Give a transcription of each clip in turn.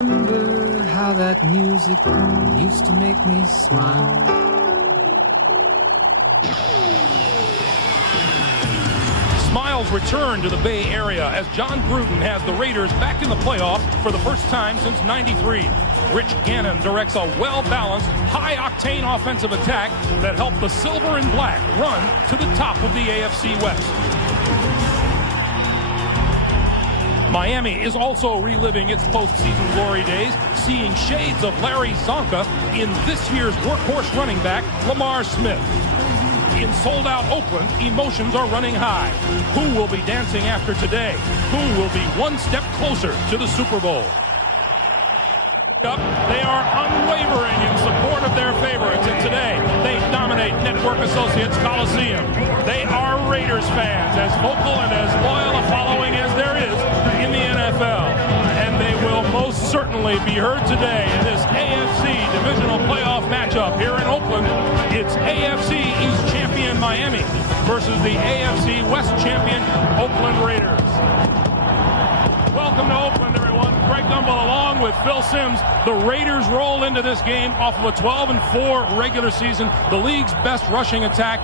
Remember how that music used to make me smile. Smiles return to the Bay Area as John Gruden has the Raiders back in the playoffs for the first time since '93. Rich Gannon directs a well-balanced, high-octane offensive attack that helped the Silver and Black run to the top of the AFC West. Miami is also reliving its postseason glory days, seeing shades of Larry Zonka in this year's workhorse running back, Lamar Smith. In sold-out Oakland, emotions are running high. Who will be dancing after today? Who will be one step closer to the Super Bowl? They are unwavering in support of their favorites, and today they dominate Network Associates Coliseum. They are Raiders fans, as vocal and as loyal a following as there is in the NFL. And they will most certainly be heard today in this AFC Divisional playoff matchup here in Oakland. It's AFC East champion Miami versus the AFC West champion Oakland Raiders. Welcome to Oakland, everyone. Greg Gumbel along with Phil Simms. The Raiders roll into this game off of a 12-4 regular season, the league's best rushing attack,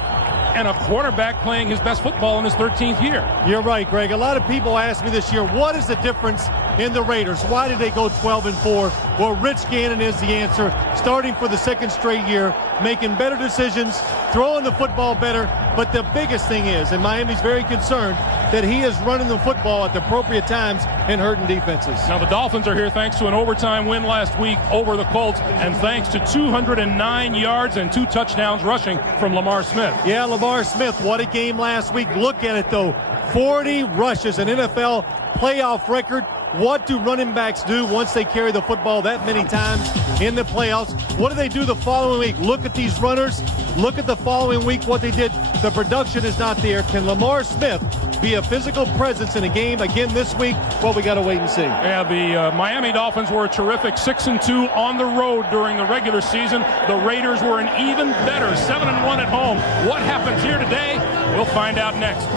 and a quarterback playing his best football in his 13th year. You're right, Greg. A lot of people ask me this year, what is the difference in the Raiders? Why did they go 12-4? Well, Rich Gannon is the answer, starting for the second straight year, making better decisions, throwing the football better. But the biggest thing is, and Miami's very concerned, that he is running the football at the appropriate times and hurting defenses. Now the Dolphins are here thanks to an overtime win last week over the Colts, and thanks to 209 yards and 2 touchdowns rushing from Lamar Smith. Yeah, Lamar Smith, what a game last week. Look at it, though. 40 rushes, an NFL playoff record. What do running backs do once they carry the football that many times in the playoffs? What do they do the following week? Look at these runners. Look at the following week, what they did. The production is not there. Can Lamar Smith be a physical presence in a game again this week? Well, we got to wait and see. Yeah, the Miami Dolphins were a terrific 6-2 on the road during the regular season. The Raiders were an even better 7-1 at home. What happens here today? We'll find out next.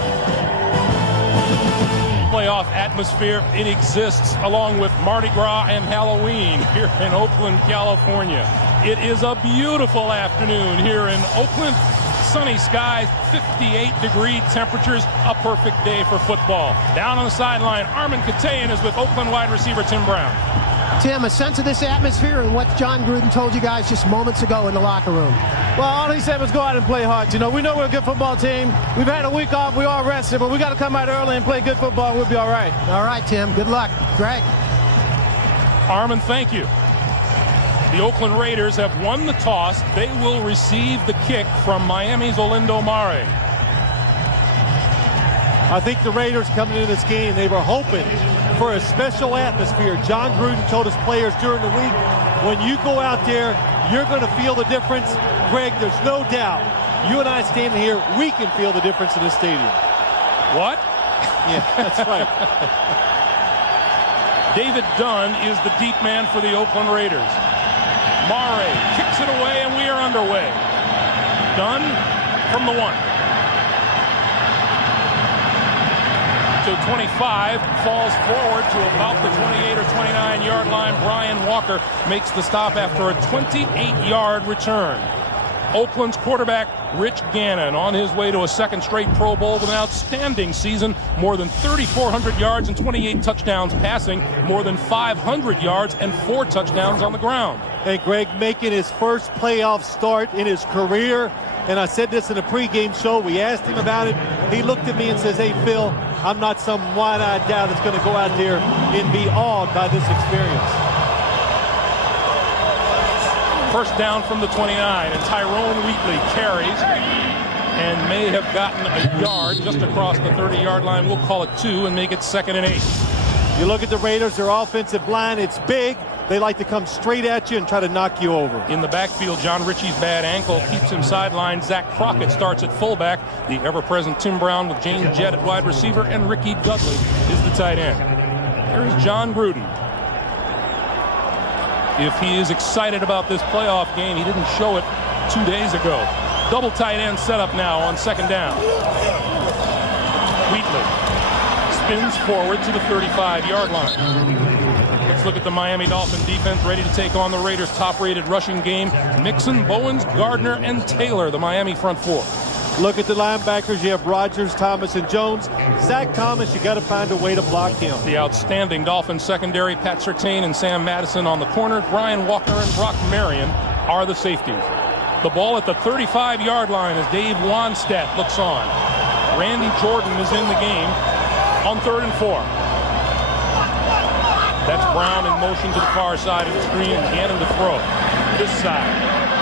Playoff atmosphere, it exists along with Mardi Gras and Halloween here in Oakland, California. It is a beautiful afternoon here in Oakland. Sunny skies, 58-degree temperatures, a perfect day for football. Down on the sideline, Armin Katayan is with Oakland wide receiver Tim Brown. Tim, a sense of this atmosphere and what John Gruden told you guys just moments ago in the locker room. Well, all he said was go out and play hard. You know, we know we're a good football team. We've had a week off. We all rested, but we got to come out early and play good football, and we'll be all right. All right, Tim. Good luck. Greg. Armin, thank you. The Oakland Raiders have won the toss. They will receive the kick from Miami's Olindo Mare. I think the Raiders coming into this game, they were hoping for a special atmosphere. John Gruden told his players during the week, when you go out there, you're going to feel the difference. Greg, there's no doubt. You and I standing here, we can feel the difference in this stadium. What? Yeah, that's right. David Dunn is the deep man for the Oakland Raiders. Mare kicks it away, and we are underway. Dunn from the 1. To 25, falls forward to about the 28 or 29-yard line. Brian Walker makes the stop after a 28-yard return. Oakland's quarterback, Rich Gannon, on his way to a second straight Pro Bowl with an outstanding season. More than 3,400 yards and 28 touchdowns passing, more than 500 yards and 4 touchdowns on the ground. Hey, Greg, making his first playoff start in his career. And I said this in a pregame show. We asked him about it. He looked at me and says, hey, Phil, I'm not some wide-eyed guy that's going to go out there and be awed by this experience. First down from the 29, and Tyrone Wheatley carries and may have gotten a yard just across the 30-yard line. We'll call it 2 and make it 2nd and 8. You look at the Raiders, their offensive line, it's big. They like to come straight at you and try to knock you over. In the backfield, John Ritchie's bad ankle keeps him sidelined. Zach Crockett starts at fullback. The ever-present Tim Brown with James Jett at wide receiver, and Ricky Dudley is the tight end. Here's John Gruden. If he is excited about this playoff game, he didn't show it 2 days ago. Double tight end setup now on 2nd down. Wheatley spins forward to the 35-yard line. Let's look at the Miami Dolphin defense ready to take on the Raiders' top-rated rushing game. Mixon, Bowens, Gardner, and Taylor, the Miami front four. Look at the linebackers. You have Rodgers, Thomas, and Jones. Zach Thomas, you got to find a way to block him. The outstanding Dolphin secondary, Pat Surtain and Sam Madison on the corner. Brian Walker and Brock Marion are the safeties. The ball at the 35-yard line as Dave Wanstedt looks on. Randy Jordan is in the game on 3rd and 4. That's Brown in motion to the far side of the screen and Gannon to throw. This side.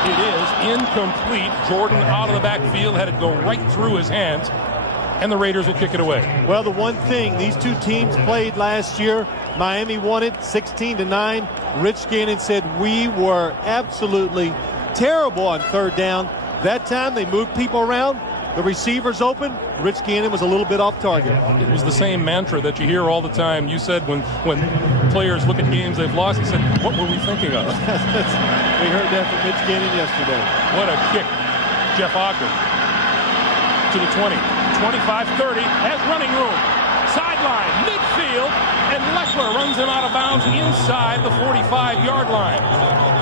It is incomplete. Jordan out of the backfield, had it go right through his hands, and the Raiders will kick it away. Well, the one thing, these two teams played last year. Miami won it 16-9. Rich Gannon said we were absolutely terrible on 3rd down. That time they moved people around. The receivers open. Rich Gannon was a little bit off target. It was the same mantra that you hear all the time. You said when players look at games they've lost, he said, what were we thinking of? We heard that from Rich Gannon yesterday. What a kick. Jeff Ogden to the 20. 25-30, has running room. Sideline, midfield, and Lechler runs him out of bounds inside the 45-yard line.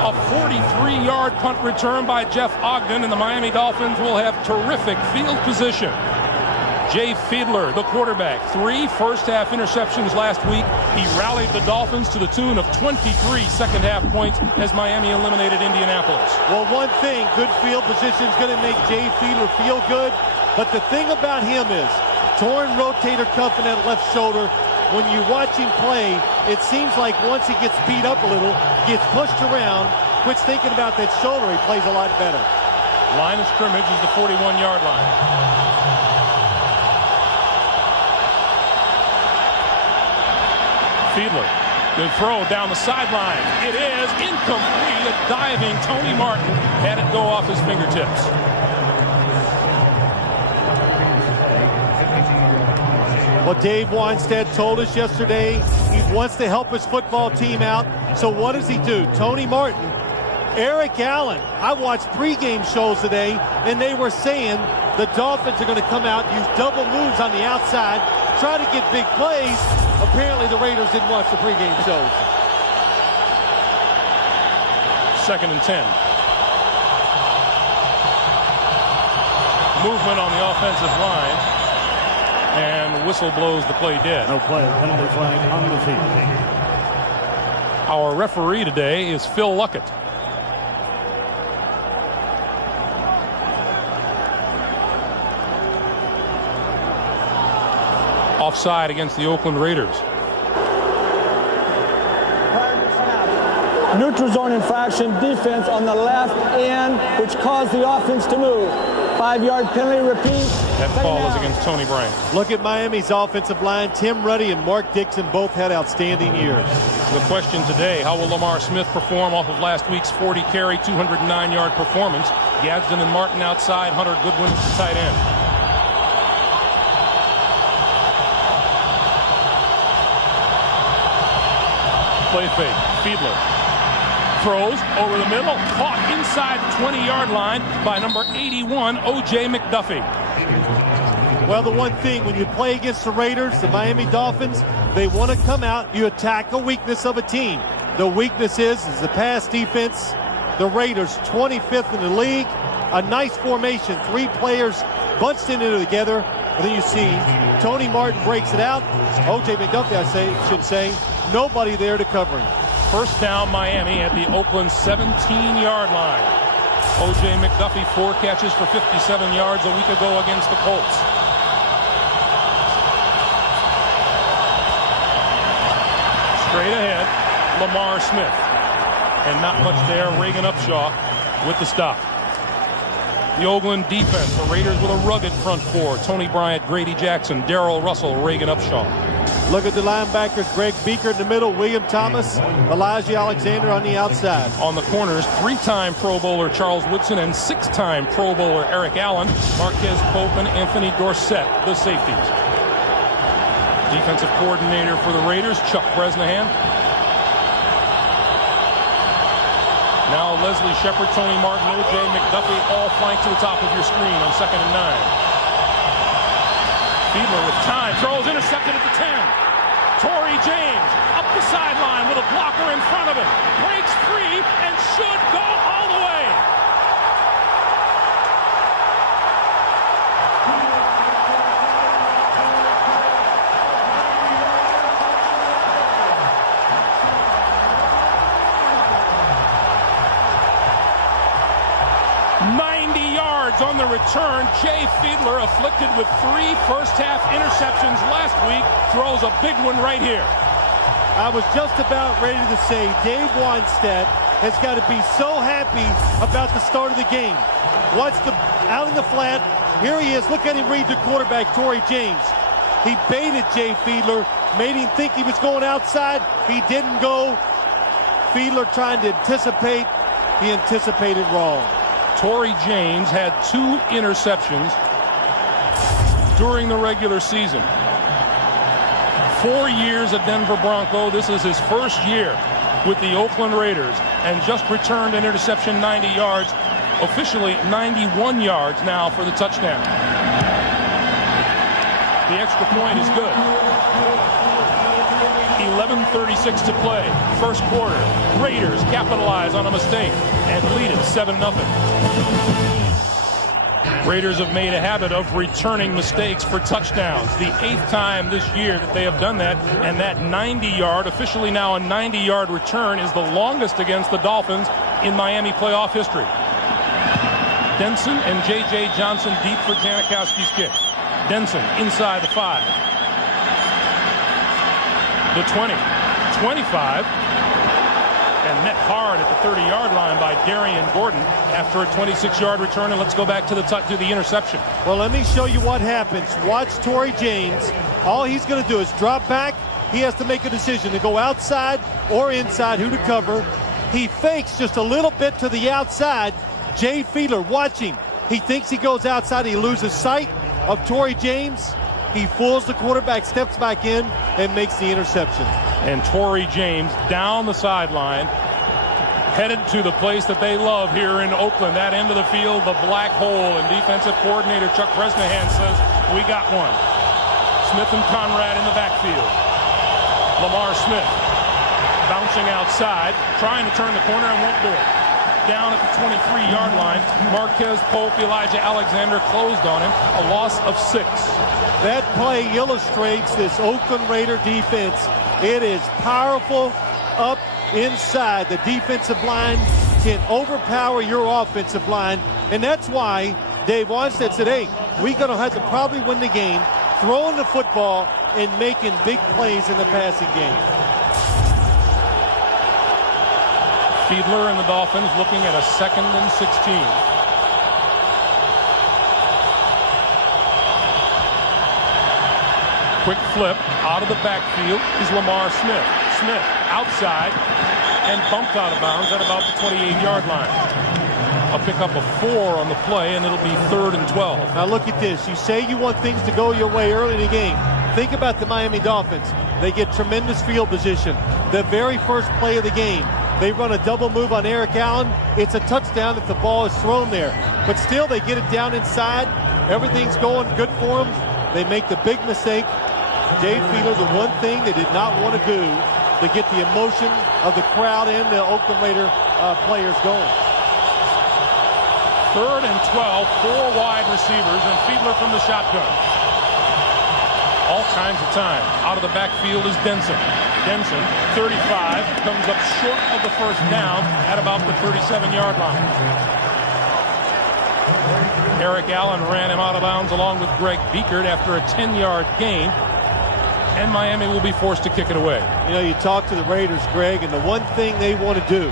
A 43-yard punt return by Jeff Ogden, and the Miami Dolphins will have terrific field position. Jay Fiedler, the quarterback, 3 first-half interceptions last week. He rallied the Dolphins to the tune of 23 second-half points as Miami eliminated Indianapolis. Well, one thing, good field position is going to make Jay Fiedler feel good, but the thing about him is torn rotator cuff in that left shoulder. When you watch him play, it seems like once he gets beat up a little, gets pushed around, quits thinking about that shoulder, he plays a lot better. Line of scrimmage is the 41-yard line. Fiedler, good throw down the sideline. It is incomplete. A diving Tony Martin had it go off his fingertips. Well, Dave Wanstedt told us yesterday he wants to help his football team out. So what does he do? Tony Martin, Eric Allen. I watched pregame shows today, and they were saying the Dolphins are going to come out, use double moves on the outside, try to get big plays. Apparently the Raiders didn't watch the pregame shows. 2nd and 10. Movement on the offensive line. And whistle blows the play dead. No play. Penalty flag on the field. Our referee today is Phil Luckett. Offside against the Oakland Raiders. Neutral zone infraction, defense on the left end, which caused the offense to move. 5-yard penalty, repeat. That call is against Tony Bryant. Look at Miami's offensive line. Tim Ruddy and Mark Dixon both had outstanding years. The question today, how will Lamar Smith perform off of last week's 40-carry, 209-yard performance? Gadsden and Martin outside, Hunter Goodwin at the tight end. Play fake, Fiedler. Throws over the middle, caught inside the 20-yard line by number 81, O.J. McDuffie. Well, the one thing, when you play against the Raiders, the Miami Dolphins, they want to come out, you attack a weakness of a team. The weakness is the pass defense. The Raiders, 25th in the league. A nice formation, 3 players bunched into together. And then you see Tony Martin breaks it out. O.J. McDuffie, I should say, nobody there to cover him. First down, Miami at the Oakland 17-yard line. O.J. McDuffie, 4 catches for 57 yards a week ago against the Colts. Straight ahead, Lamar Smith. And not much there, Reagan Upshaw with the stop. The Oakland defense, the Raiders with a rugged front four. Tony Bryant, Grady Jackson, Darrell Russell, Reagan Upshaw. Look at the linebackers, Greg Beaker in the middle, William Thomas, Elijah Alexander on the outside. On the corners, 3-time Pro Bowler Charles Woodson and 6-time Pro Bowler Eric Allen, Marquez Pope and Anthony Dorsett, the safeties. Defensive coordinator for the Raiders, Chuck Bresnahan. Now Leslie Shepard, Tony Martin, O.J. McDuffie, all flanked to the top of your screen on 2nd and 9. Fiedler with time, throws intercepted at the 10. Tore Torrey James up the sideline with a blocker in front of him. Breaks free and should go all the way. On the return, Jay Fiedler, afflicted with 3 first-half interceptions last week, throws a big one right here. I was just about ready to say Dave Wannstedt has got to be so happy about the start of the game. Watch out in the flat. Here he is. Look at him read the quarterback, Torrey James. He baited Jay Fiedler, made him think he was going outside. He didn't go. Fiedler trying to anticipate. He anticipated wrong. Torrey James had 2 interceptions during the regular season. 4 years at Denver Bronco. This is his first year with the Oakland Raiders, and just returned an interception 90 yards, officially 91 yards now for the touchdown. The extra point is good. 11:36 to play, first quarter. Raiders capitalize on a mistake and lead it 7-0. Raiders have made a habit of returning mistakes for touchdowns. The 8th time this year that they have done that, and that 90-yard, officially now a 90-yard return, is the longest against the Dolphins in Miami playoff history. Denson and J.J. Johnson deep for Janikowski's kick. Denson inside the 5. The 20, 25, and net hard at the 30-yard line by Darian Gordon after a 26-yard return. And let's go back to the interception. Well, let me show you what happens. Watch Torrey James. All he's going to do is drop back. He has to make a decision to go outside or inside, who to cover. He fakes just a little bit to the outside. Jay Fiedler watching. He thinks he goes outside. He loses sight of Torrey James. He fools the quarterback, steps back in, and makes the interception. And Torrey James down the sideline, headed to the place that they love here in Oakland, that end of the field, the black hole. And defensive coordinator Chuck Bresnahan says, we got one. Smith and Conrad in the backfield. Lamar Smith bouncing outside, trying to turn the corner and won't do it. Down at the 23-yard line, Marquez Pope, Elijah Alexander closed on him, a loss of 6. That play illustrates this Oakland Raider defense. It is powerful up inside. The defensive line can overpower your offensive line, and that's why Dave Wannstedt said, hey, we're going to have to probably win the game throwing the football and making big plays in the passing game. Fiedler and the Dolphins looking at a 2nd and 16. Quick flip out of the backfield is Lamar Smith. Smith outside and bumped out of bounds at about the 28-yard line. A pickup of 4 on the play, and it'll be 3rd and 12. Now look at this. You say you want things to go your way early in the game. Think about the Miami Dolphins. They get tremendous field position. The very first play of the game, they run a double move on Eric Allen. It's a touchdown if the ball is thrown there. But still, they get it down inside. Everything's going good for them. They make the big mistake. Jay Fiedler, the one thing they did not want to do to get the emotion of the crowd and the Oakland Raider players going. 3rd and 12, 4 wide receivers, and Fiedler from the shotgun. All kinds of time. Out of the backfield is Denson. Denson, 35, comes up short of the first down at about the 37-yard line. Eric Allen ran him out of bounds along with Greg Biekert after a 10-yard gain. And Miami will be forced to kick it away. You know, you talk to the Raiders, Greg, and the one thing they want to do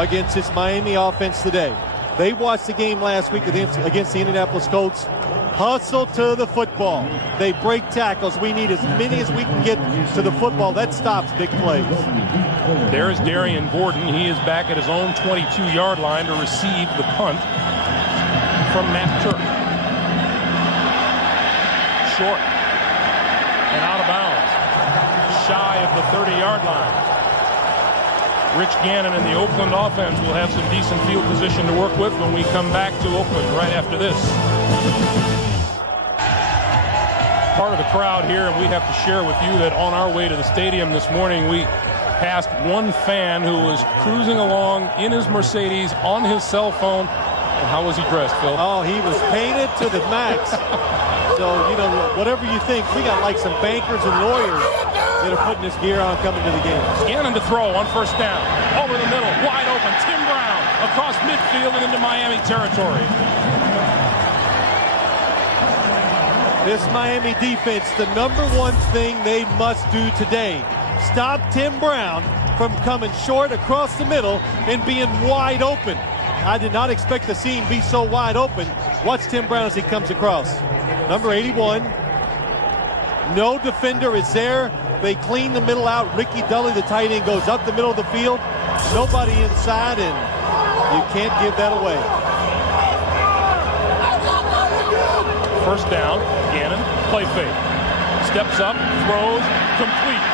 against this Miami offense today, they watched the game last week against the Indianapolis Colts. Hustle to the football. They break tackles. We need as many as we can get to the football. That stops big plays. There's Darian Gordon. He is back at his own 22-yard line to receive the punt from Matt Turk. Short and out of bounds, shy of the 30-yard line. Rich Gannon and the Oakland offense will have some decent field position to work with when we come back to Oakland right after this. part of the crowd here, and we have to share with you that on our way to the stadium this morning, we passed one fan who was cruising along in his Mercedes on his cell phone. And how was he dressed, Phil? Oh, he was painted to the max. So, you know, whatever you think, we got like some bankers and lawyers that are putting this gear on coming to the game. Gannon to throw on first down. Over the middle, wide open. Tim Brown across midfield and into Miami territory. This Miami defense, the number one thing they must do today, stop Tim Brown from coming short across the middle and being wide open. I did not expect to see him be so wide open. Watch Tim Brown as he comes across. Number 81. No defender is there. They clean the middle out. Ricky Dully, the tight end, goes up the middle of the field. Nobody inside, and you can't give that away. First down, Gannon, play fake. Steps up, throws, complete.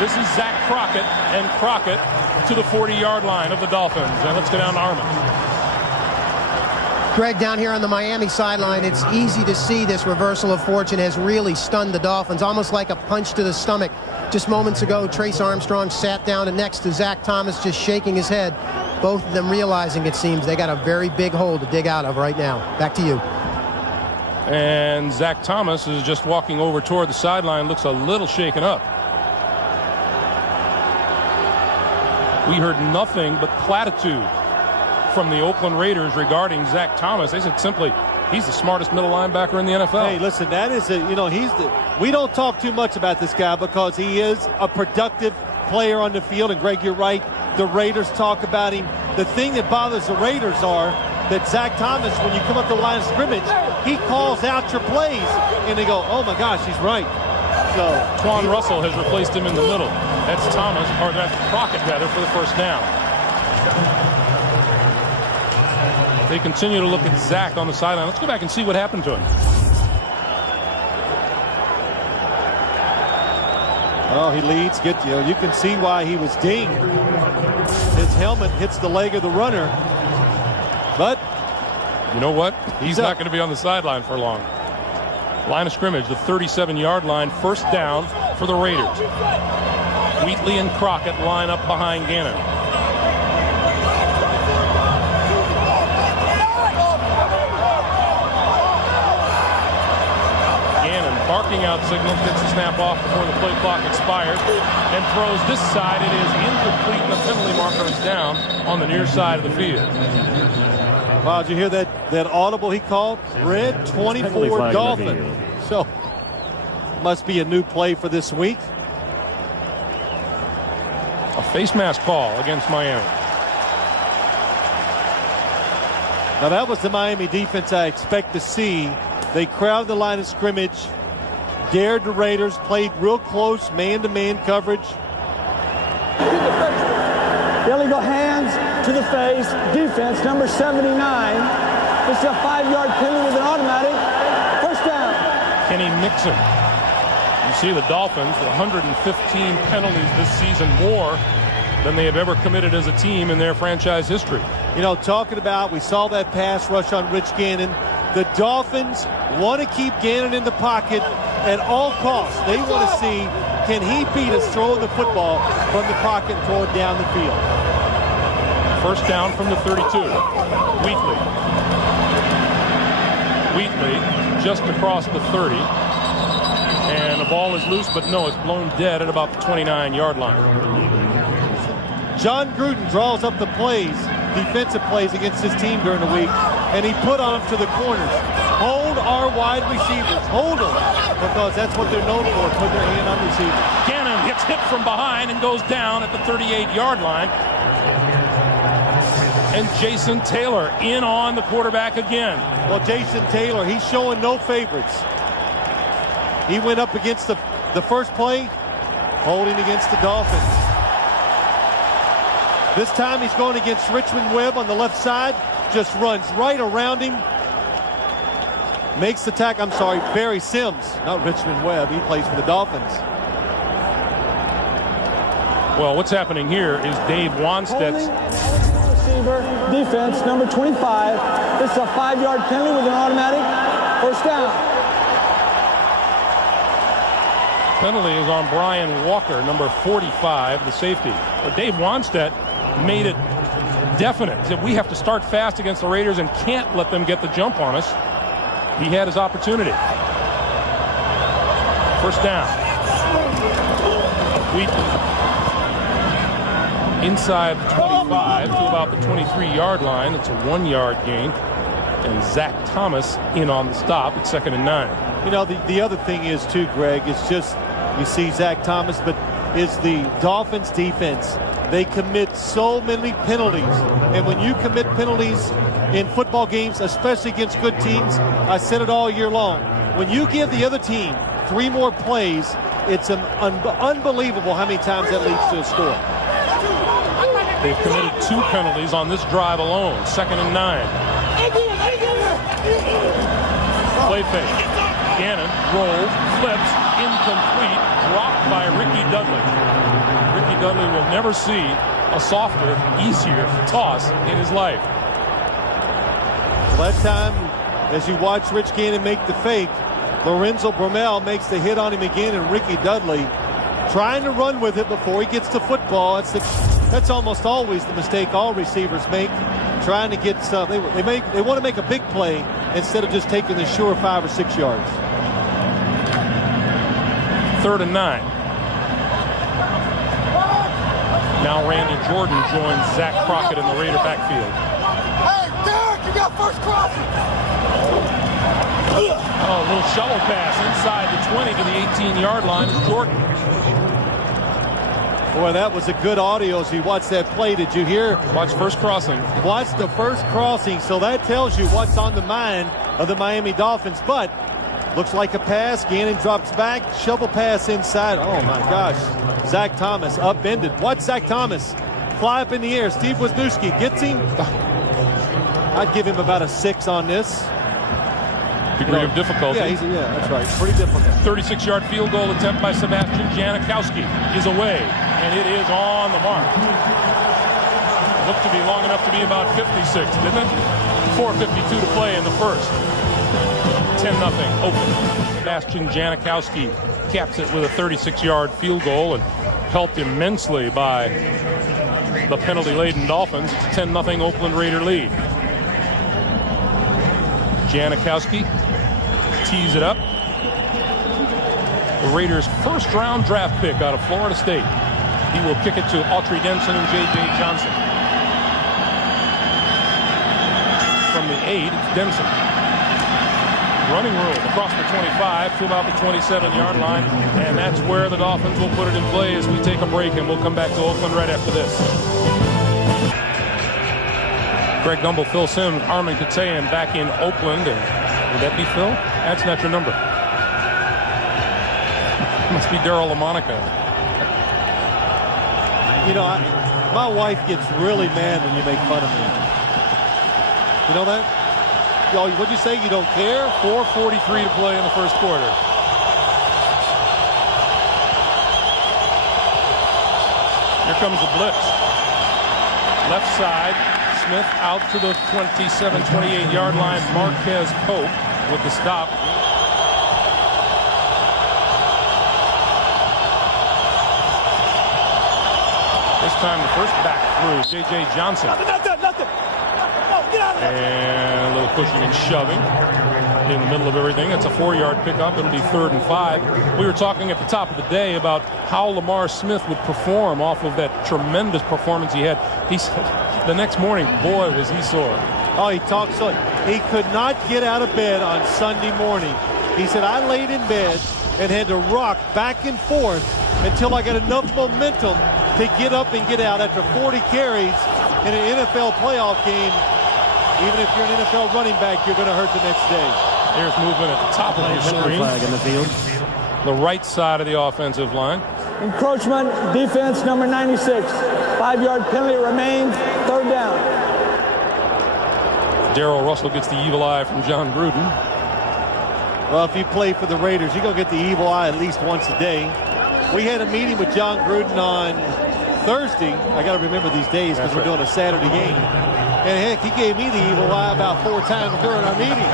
This is Zach Crockett, and Crockett to the 40-yard line of the Dolphins. And let's go down to Armin. Greg, down here on the Miami sideline, it's easy to see this reversal of fortune has really stunned the Dolphins, almost like a punch to the stomach. Just moments ago, Trace Armstrong sat down and next to Zach Thomas, just shaking his head. Both of them realizing, it seems, they got a very big hole to dig out of right now. Back to you. And Zach Thomas is just walking over toward the sideline, looks a little shaken up. We heard nothing but platitude from the Oakland Raiders regarding Zach Thomas. They said simply, he's the smartest middle linebacker in the NFL. Hey, listen, that is we don't talk too much about this guy because he is a productive player on the field. And Greg, you're right. The Raiders talk about him. The thing that bothers the Raiders are that Zach Thomas, when you come up the line of scrimmage, he calls out your plays, and they go, oh my gosh, he's right. So Twan Russell has replaced him in the middle. That's Thomas, or that's Crockett rather, for the first down. They continue to look at Zach on the sideline. Let's go back and see what happened to him. Oh, he leads. You can see why he was dinged. His helmet hits the leg of the runner. But you know what? He's not going to be on the sideline for long. Line of scrimmage, the 37-yard line, first down for the Raiders. Wheatley and Crockett line up behind Gannon. Gannon barking out signals, gets the snap off before the play clock expires, and throws this side. It is incomplete, and the penalty marker is down on the near side of the field. Wow, did you hear that audible he called? Red 24 Dolphin. So, must be a new play for this week. A face mask call against Miami. Now, that was the Miami defense I expect to see. They crowded the line of scrimmage, dared the Raiders, played real close man-to-man coverage. Illegal hands to the face, defense, number 79. This is a 5-yard penalty with an automatic. First down. Kenny Mixon. You see the Dolphins with 115 penalties this season, more than they have ever committed as a team in their franchise history. You know, talking about, we saw that pass rush on Rich Gannon. The Dolphins want to keep Gannon in the pocket at all costs. They want to see, can he beat us throwing the football from the pocket and throw it down the field. First down from the 32. Wheatley just across the 30. And the ball is loose, but no, it's blown dead at about the 29-yard line. John Gruden draws up the plays, defensive plays against his team during the week, and he put on them to the corners. Hold our wide receivers. Hold them, because that's what they're known for, put their hand on receivers. Gannon gets hit from behind and goes down at the 38-yard line. And Jason Taylor in on the quarterback again. Well, Jason Taylor, he's showing no favorites. He went up against the first play, holding against the Dolphins. This time he's going against Richmond Webb on the left side, just runs right around him. Makes the tackle, I'm sorry, Barry Sims, not Richmond Webb. He plays for the Dolphins. Well, what's happening here is Dave Wanstead's receiver, defense, number 25. This is a 5-yard penalty with an automatic. First down. Penalty is on Brian Walker, number 45, the safety. But Dave Wanstedt made it definite. He said, we have to start fast against the Raiders and can't let them get the jump on us. He had his opportunity. First down. Wheaton inside the 25 to about the 23-yard line. It's a 1-yard gain. And Zach Thomas in on the stop. It's 2nd and 9. You know, the other thing is, too, Greg, it's just you see Zach Thomas, but is the Dolphins defense. They commit so many penalties. And when you commit penalties in football games, especially against good teams, I said it all year long, when you give the other team 3 more plays, it's unbelievable how many times that leads to a score. They've committed 2 penalties on this drive alone. 2nd and 9. Play fake. Gannon rolls, flips, incomplete, dropped by Ricky Dudley. Ricky Dudley will never see a softer, easier toss in his life. Well, that time, as you watch Rich Gannon make the fake, Lorenzo Bromell makes the hit on him again, and Ricky Dudley trying to run with it before he gets to football. That's almost always the mistake all receivers make, trying to get stuff. They want to make a big play instead of just taking the sure 5 or 6 yards. 3rd and 9. Now Randy Jordan joins Zach Crockett in the Raider backfield. Hey, Derek, you got first crossing. Oh, a little shovel pass inside the 20 to the 18-yard line is Jordan. Boy, that was a good audio as you watch that play. Did you hear? Watch first crossing. Watch the first crossing. So that tells you what's on the mind of the Miami Dolphins. But looks like a pass. Gannon drops back. Shovel pass inside. Oh, my gosh. Zach Thomas upended. Watch Zach Thomas fly up in the air. Steve Wisniewski gets him. I'd give him about a 6 on this. Degree of difficulty. Yeah, that's right. Pretty difficult. 36-yard field goal attempt by Sebastian Janikowski is away, and it is on the mark. Looked to be long enough to be about 56, didn't it? 4:52 to play in the first. 10-0 Oakland. Sebastian Janikowski caps it with a 36-yard field goal and helped immensely by the penalty-laden Dolphins. It's a 10-0 Oakland Raider lead. Janikowski tees it up. The Raiders' first-round draft pick out of Florida State. He will kick it to Autry Denson and J.J. Johnson. From the 8, it's Denson. Running room across the 25 to about the 27-yard line, and that's where the Dolphins will put it in play as we take a break, and we'll come back to Oakland right after this. Greg Gumbel, Phil Simms, Armin Katayan back in Oakland. And would that be Phil? That's not your number. Must be Daryl LaMonica. You know, my wife gets really mad when you make fun of me. You know that? What'd you say? You don't care? 4:43 to play in the first quarter. Here comes the blitz. Left side. Smith out to the 27, 28-yard line. Marquez Pope with the stop. This time the first back through, J.J. Johnson. Nothing. Get out of there. And a little pushing and shoving in the middle of everything. It's a 4-yard pickup. It'll be 3rd and 5. We were talking at the top of the day about how Lamar Smith would perform off of that tremendous performance he had. He said the next morning, boy, was he sore. Oh, he talked so. He could not get out of bed on Sunday morning. He said, I laid in bed and had to rock back and forth until I got enough momentum to get up and get out. After 40 carries in an NFL playoff game, even if you're an NFL running back, you're going to hurt the next day. There's movement at the top of your screen. Flag in the field. The right side of the offensive line. Encroachment, defense number 96. 5-yard penalty remains. 3rd down. Darrell Russell gets the evil eye from John Gruden. Well, if you play for the Raiders, you're going to get the evil eye at least once a day. We had a meeting with John Gruden on Thursday. I got to remember these days because we're doing a Saturday game. And heck, he gave me the evil eye about 4 times during our meeting.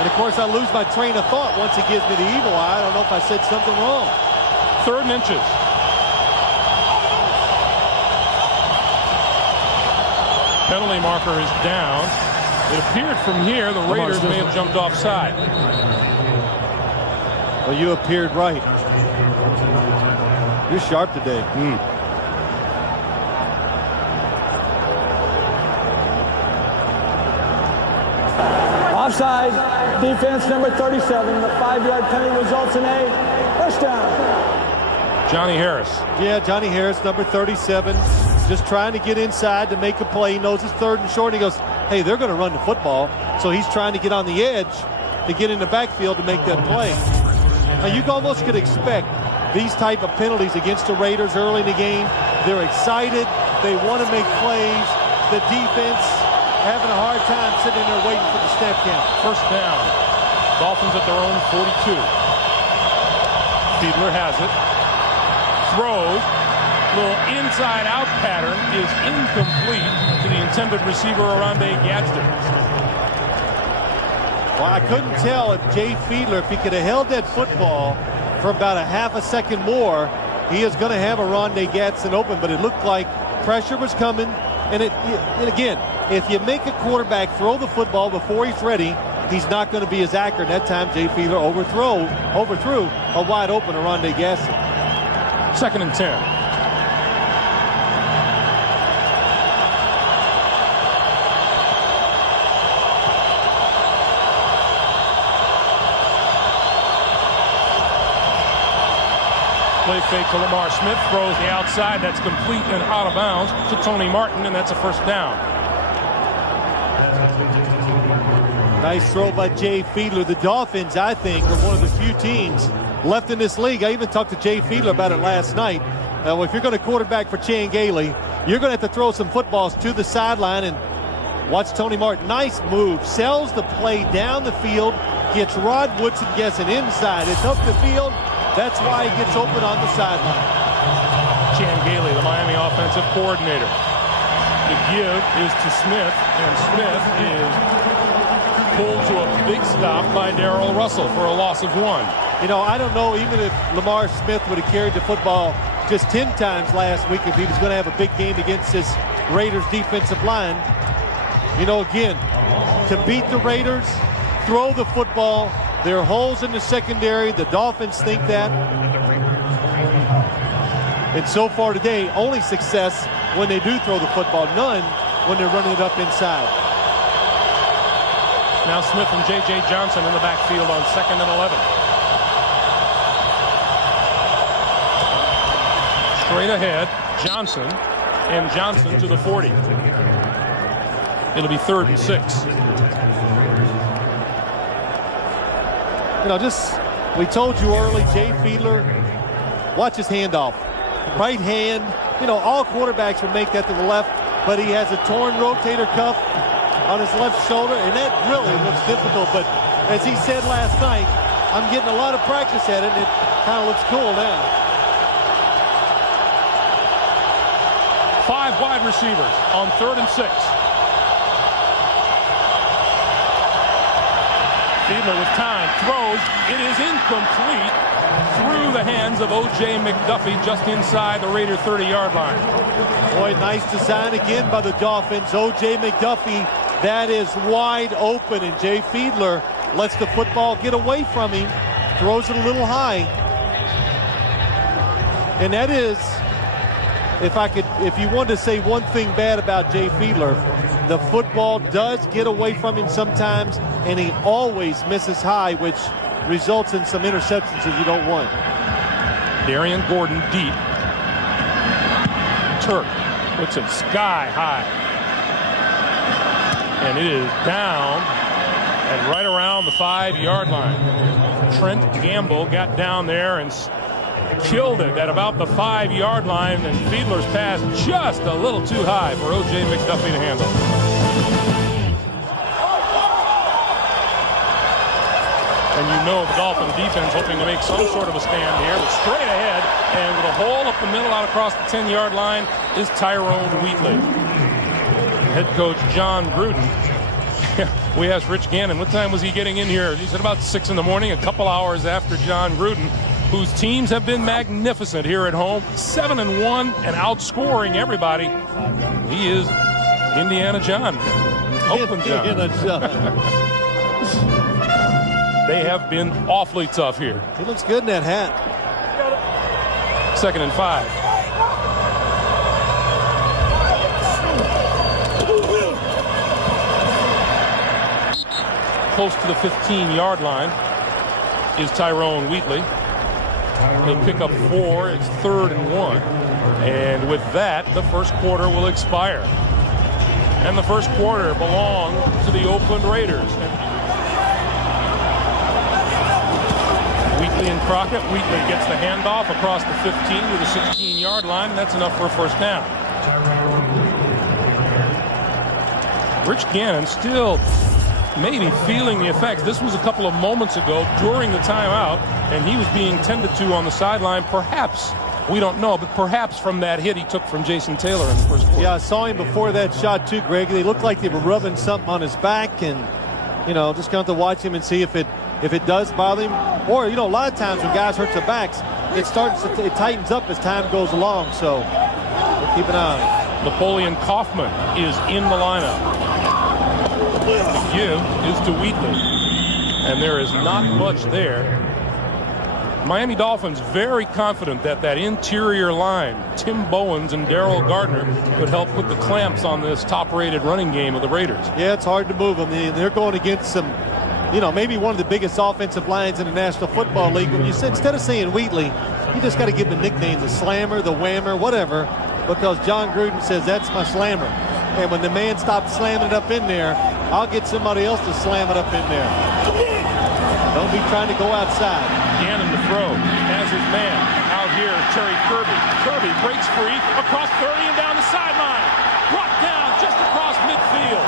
And, of course, I lose my train of thought once he gives me the evil eye. I don't know if I said something wrong. 3rd and inches. Penalty marker is down. It appeared from here the Raiders may have jumped offside. Well, you appeared right. You're sharp today. Offside, defense number 37. The 5-yard penalty results in a first down. Johnny Harris. Yeah, Johnny Harris, number 37, just trying to get inside to make a play. He knows it's 3rd and short. And he goes, hey, they're going to run the football. So he's trying to get on the edge to get in the backfield to make that play. Now, you almost could expect these type of penalties against the Raiders early in the game. They're excited. They want to make plays. The defense having a hard time sitting there waiting for the snap count. First down. Dolphins at their own 42. Fiedler has it. Throws. Little inside-out pattern is incomplete to the intended receiver, Oronde Gadsden. Well, I couldn't tell if Jay Fiedler, if he could have held that football for about a half a second more, he is going to have Oronde Gadsden open, but it looked like pressure was coming. And again, if you make a quarterback throw the football before he's ready, he's not going to be as accurate. That time, Jay Fiedler overthrew a wide open Oronde Gadsden. 2nd and 10. Play fake to Lamar Smith, throws the outside. That's complete and out of bounds to Tony Martin, and that's a first down. Nice throw by Jay Fiedler. The Dolphins, I think, are one of the few teams left in this league. I even talked to Jay Fiedler about it last night. If you're going to quarterback for Chan Gailey, you're going to have to throw some footballs to the sideline. And watch Tony Martin. Nice move. Sells the play down the field. Gets Rod Woodson guessing inside. It's up the field. That's why he gets open on the sideline. Chan Gailey, the Miami offensive coordinator. The give is to Smith, and Smith is pulled to a big stop by Darrell Russell for a loss of 1. You know, I don't know even if Lamar Smith would have carried the football just 10 times last week if he was going to have a big game against this Raiders defensive line. You know, again, to beat the Raiders, throw the football. There are holes in the secondary. The Dolphins think that. And so far today, only success when they do throw the football. None when they're running it up inside. Now Smith and J.J. Johnson in the backfield on 2nd and 11. Straight ahead, Johnson, and Johnson to the 40. It'll be 3rd and 6. You know, we told you early, Jay Fiedler, watch his handoff. Right hand, you know, all quarterbacks would make that to the left, but he has a torn rotator cuff on his left shoulder, and that really looks difficult. But as he said last night, I'm getting a lot of practice at it, and it kind of looks cool now. 5 wide receivers on 3rd and 6. Fiedler with time, throws, it is incomplete through the hands of O.J. McDuffie just inside the Raider 30-yard line. Boy, nice design again by the Dolphins. O.J. McDuffie, that is wide open, and Jay Fiedler lets the football get away from him, throws it a little high. And that is, if you wanted to say one thing bad about Jay Fiedler, the football does get away from him sometimes, and he always misses high, which results in some interceptions that you don't want. Darian Gordon deep. Turk puts it sky high. And it is down and right around the 5-yard line. Trent Gamble got down there and killed it at about the 5-yard line, and Fiedler's pass just a little too high for O.J. McDuffie to handle. And you know the Dolphin defense hoping to make some sort of a stand here, but straight ahead and with a hole up the middle out across the 10-yard line is Tyrone Wheatley. Head coach John Gruden We asked Rich Gannon, what time was he getting in here? He said about 6 in the morning, a couple hours after John Gruden, whose teams have been magnificent here at home, 7-1 and outscoring everybody. He is Indiana John. Oakland John. They have been awfully tough here. He looks good in that hat. 2nd and 5. Close to the 15-yard line is Tyrone Wheatley. He'll pick up 4. It's 3rd and 1. And with that, the first quarter will expire. And the first quarter belongs to the Oakland Raiders. Wheatley and Crockett. Wheatley gets the handoff across the 15 to the 16-yard line. That's enough for a first down. Rich Gannon still maybe feeling the effects. This was a couple of moments ago during the timeout, and he was being tended to on the sideline. Perhaps, we don't know, but perhaps from that hit he took from Jason Taylor in the first quarter. Yeah, I saw him before that shot too, Greg. They looked like they were rubbing something on his back, and just going to watch him and see if it does bother him. Or a lot of times when guys hurt their backs, it tightens up as time goes along. So we'll keep an eye on it. Napoleon Kaufman is in the lineup. The give is to Wheatley, and there is not much there. Miami Dolphins very confident that interior line, Tim Bowens and Darrell Gardner, could help put the clamps on this top-rated running game of the Raiders. Yeah, it's hard to move them. They're going against some, maybe one of the biggest offensive lines in the National Football League. When instead of saying Wheatley, you just got to give him a nickname, the Slammer, the Whammer, whatever, because John Gruden says that's my Slammer. And when the man stops slamming it up in there, I'll get somebody else to slam it up in there. Don't be trying to go outside. Gannon to throw. Has his man out here, Terry Kirby. Kirby breaks free across 30 and down the sideline. Brought down just across midfield.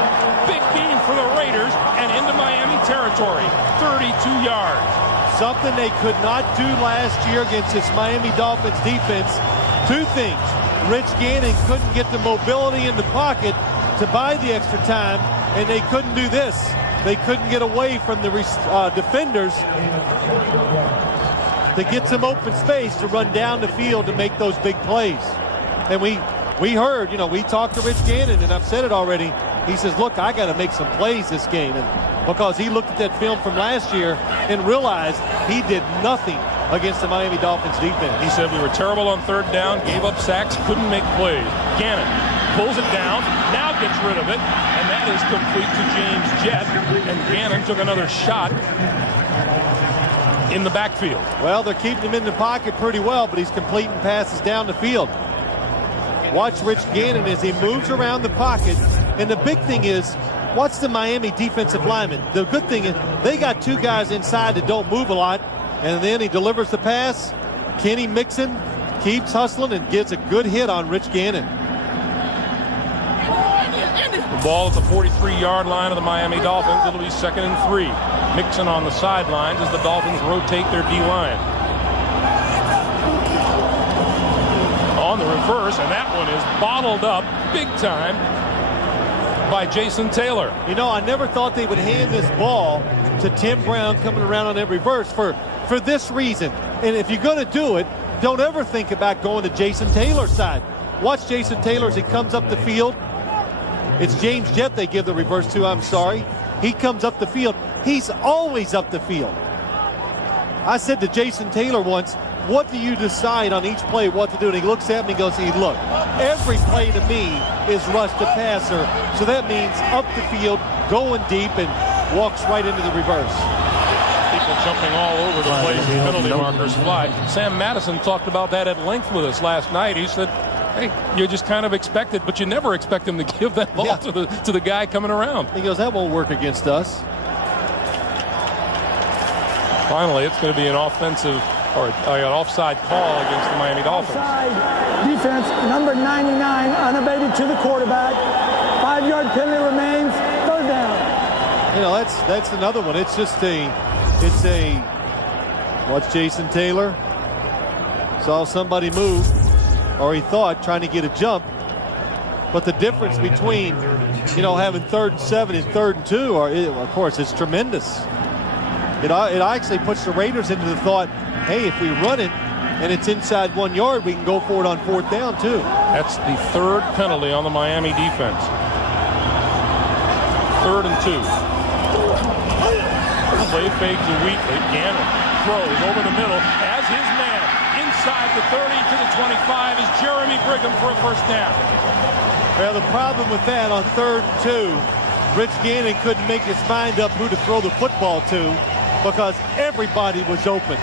Big game for the Raiders and into Miami territory. 32 yards. Something they could not do last year against this Miami Dolphins defense. 2 things. Rich Gannon couldn't get the mobility in the pocket to buy the extra time, and they couldn't do this. They couldn't get away from the defenders to get some open space to run down the field to make those big plays. And we heard, we talked to Rich Gannon, and I've said it already. He says, look, I got to make some plays this game. And because he looked at that film from last year and realized he did nothing against the Miami Dolphins defense. He said we were terrible on 3rd down, gave up sacks, couldn't make plays. Gannon pulls it down, now gets rid of it, and that is complete to James Jett. And Gannon took another shot in the backfield. Well, they're keeping him in the pocket pretty well, but he's completing passes down the field. Watch Rich Gannon as he moves around the pocket. And the big thing is, watch the Miami defensive linemen. The good thing is they got 2 guys inside that don't move a lot. And then he delivers the pass. Kenny Mixon keeps hustling and gets a good hit on Rich Gannon. The ball at the 43-yard line of the Miami Dolphins. It'll be 2nd and 3. Mixon on the sidelines as the Dolphins rotate their D-line. On the reverse, and that one is bottled up big time by Jason Taylor. I never thought they would hand this ball to Tim Brown coming around on that reverse for this reason. And if you're going to do it, don't ever think about going to Jason Taylor's side. Watch Jason Taylor as he comes up the field. It's James Jett they give the reverse to, I'm sorry. He comes up the field. He's always up the field. I said to Jason Taylor once, what do you decide on each play what to do? And he looks at me and goes, look, every play to me is rush to passer. So that means up the field, going deep, and walks right into the reverse. People jumping all over the place. Penalty markers fly. Sam Madison talked about that at length with us last night. He said, hey, you just kind of expect it, but you never expect him to give that ball to the guy coming around. He goes, that won't work against us. Finally, it's going to be an offensive or an offside call against the Miami Dolphins. Offside defense, number 99, unabated to the quarterback. 5-yard penalty remains. 3rd down. That's another one. It's watch Jason Taylor. Saw somebody move, or he thought, trying to get a jump. But the difference between, having 3rd and 7 and 3rd and 2, of course, it's tremendous. It actually puts the Raiders into the thought, hey, if we run it and it's inside 1 yard, we can go for it on 4th down, too. That's the 3rd penalty on the Miami defense. 3rd and 2. Play fake to Wheatley. Gannon throws over the middle as his man. Inside the 30 to the 25 is Jeremy Brigham for a 1st down. Well, the problem with that on 3rd and 2, Rich Gannon couldn't make his mind up who to throw the football to because everybody was open.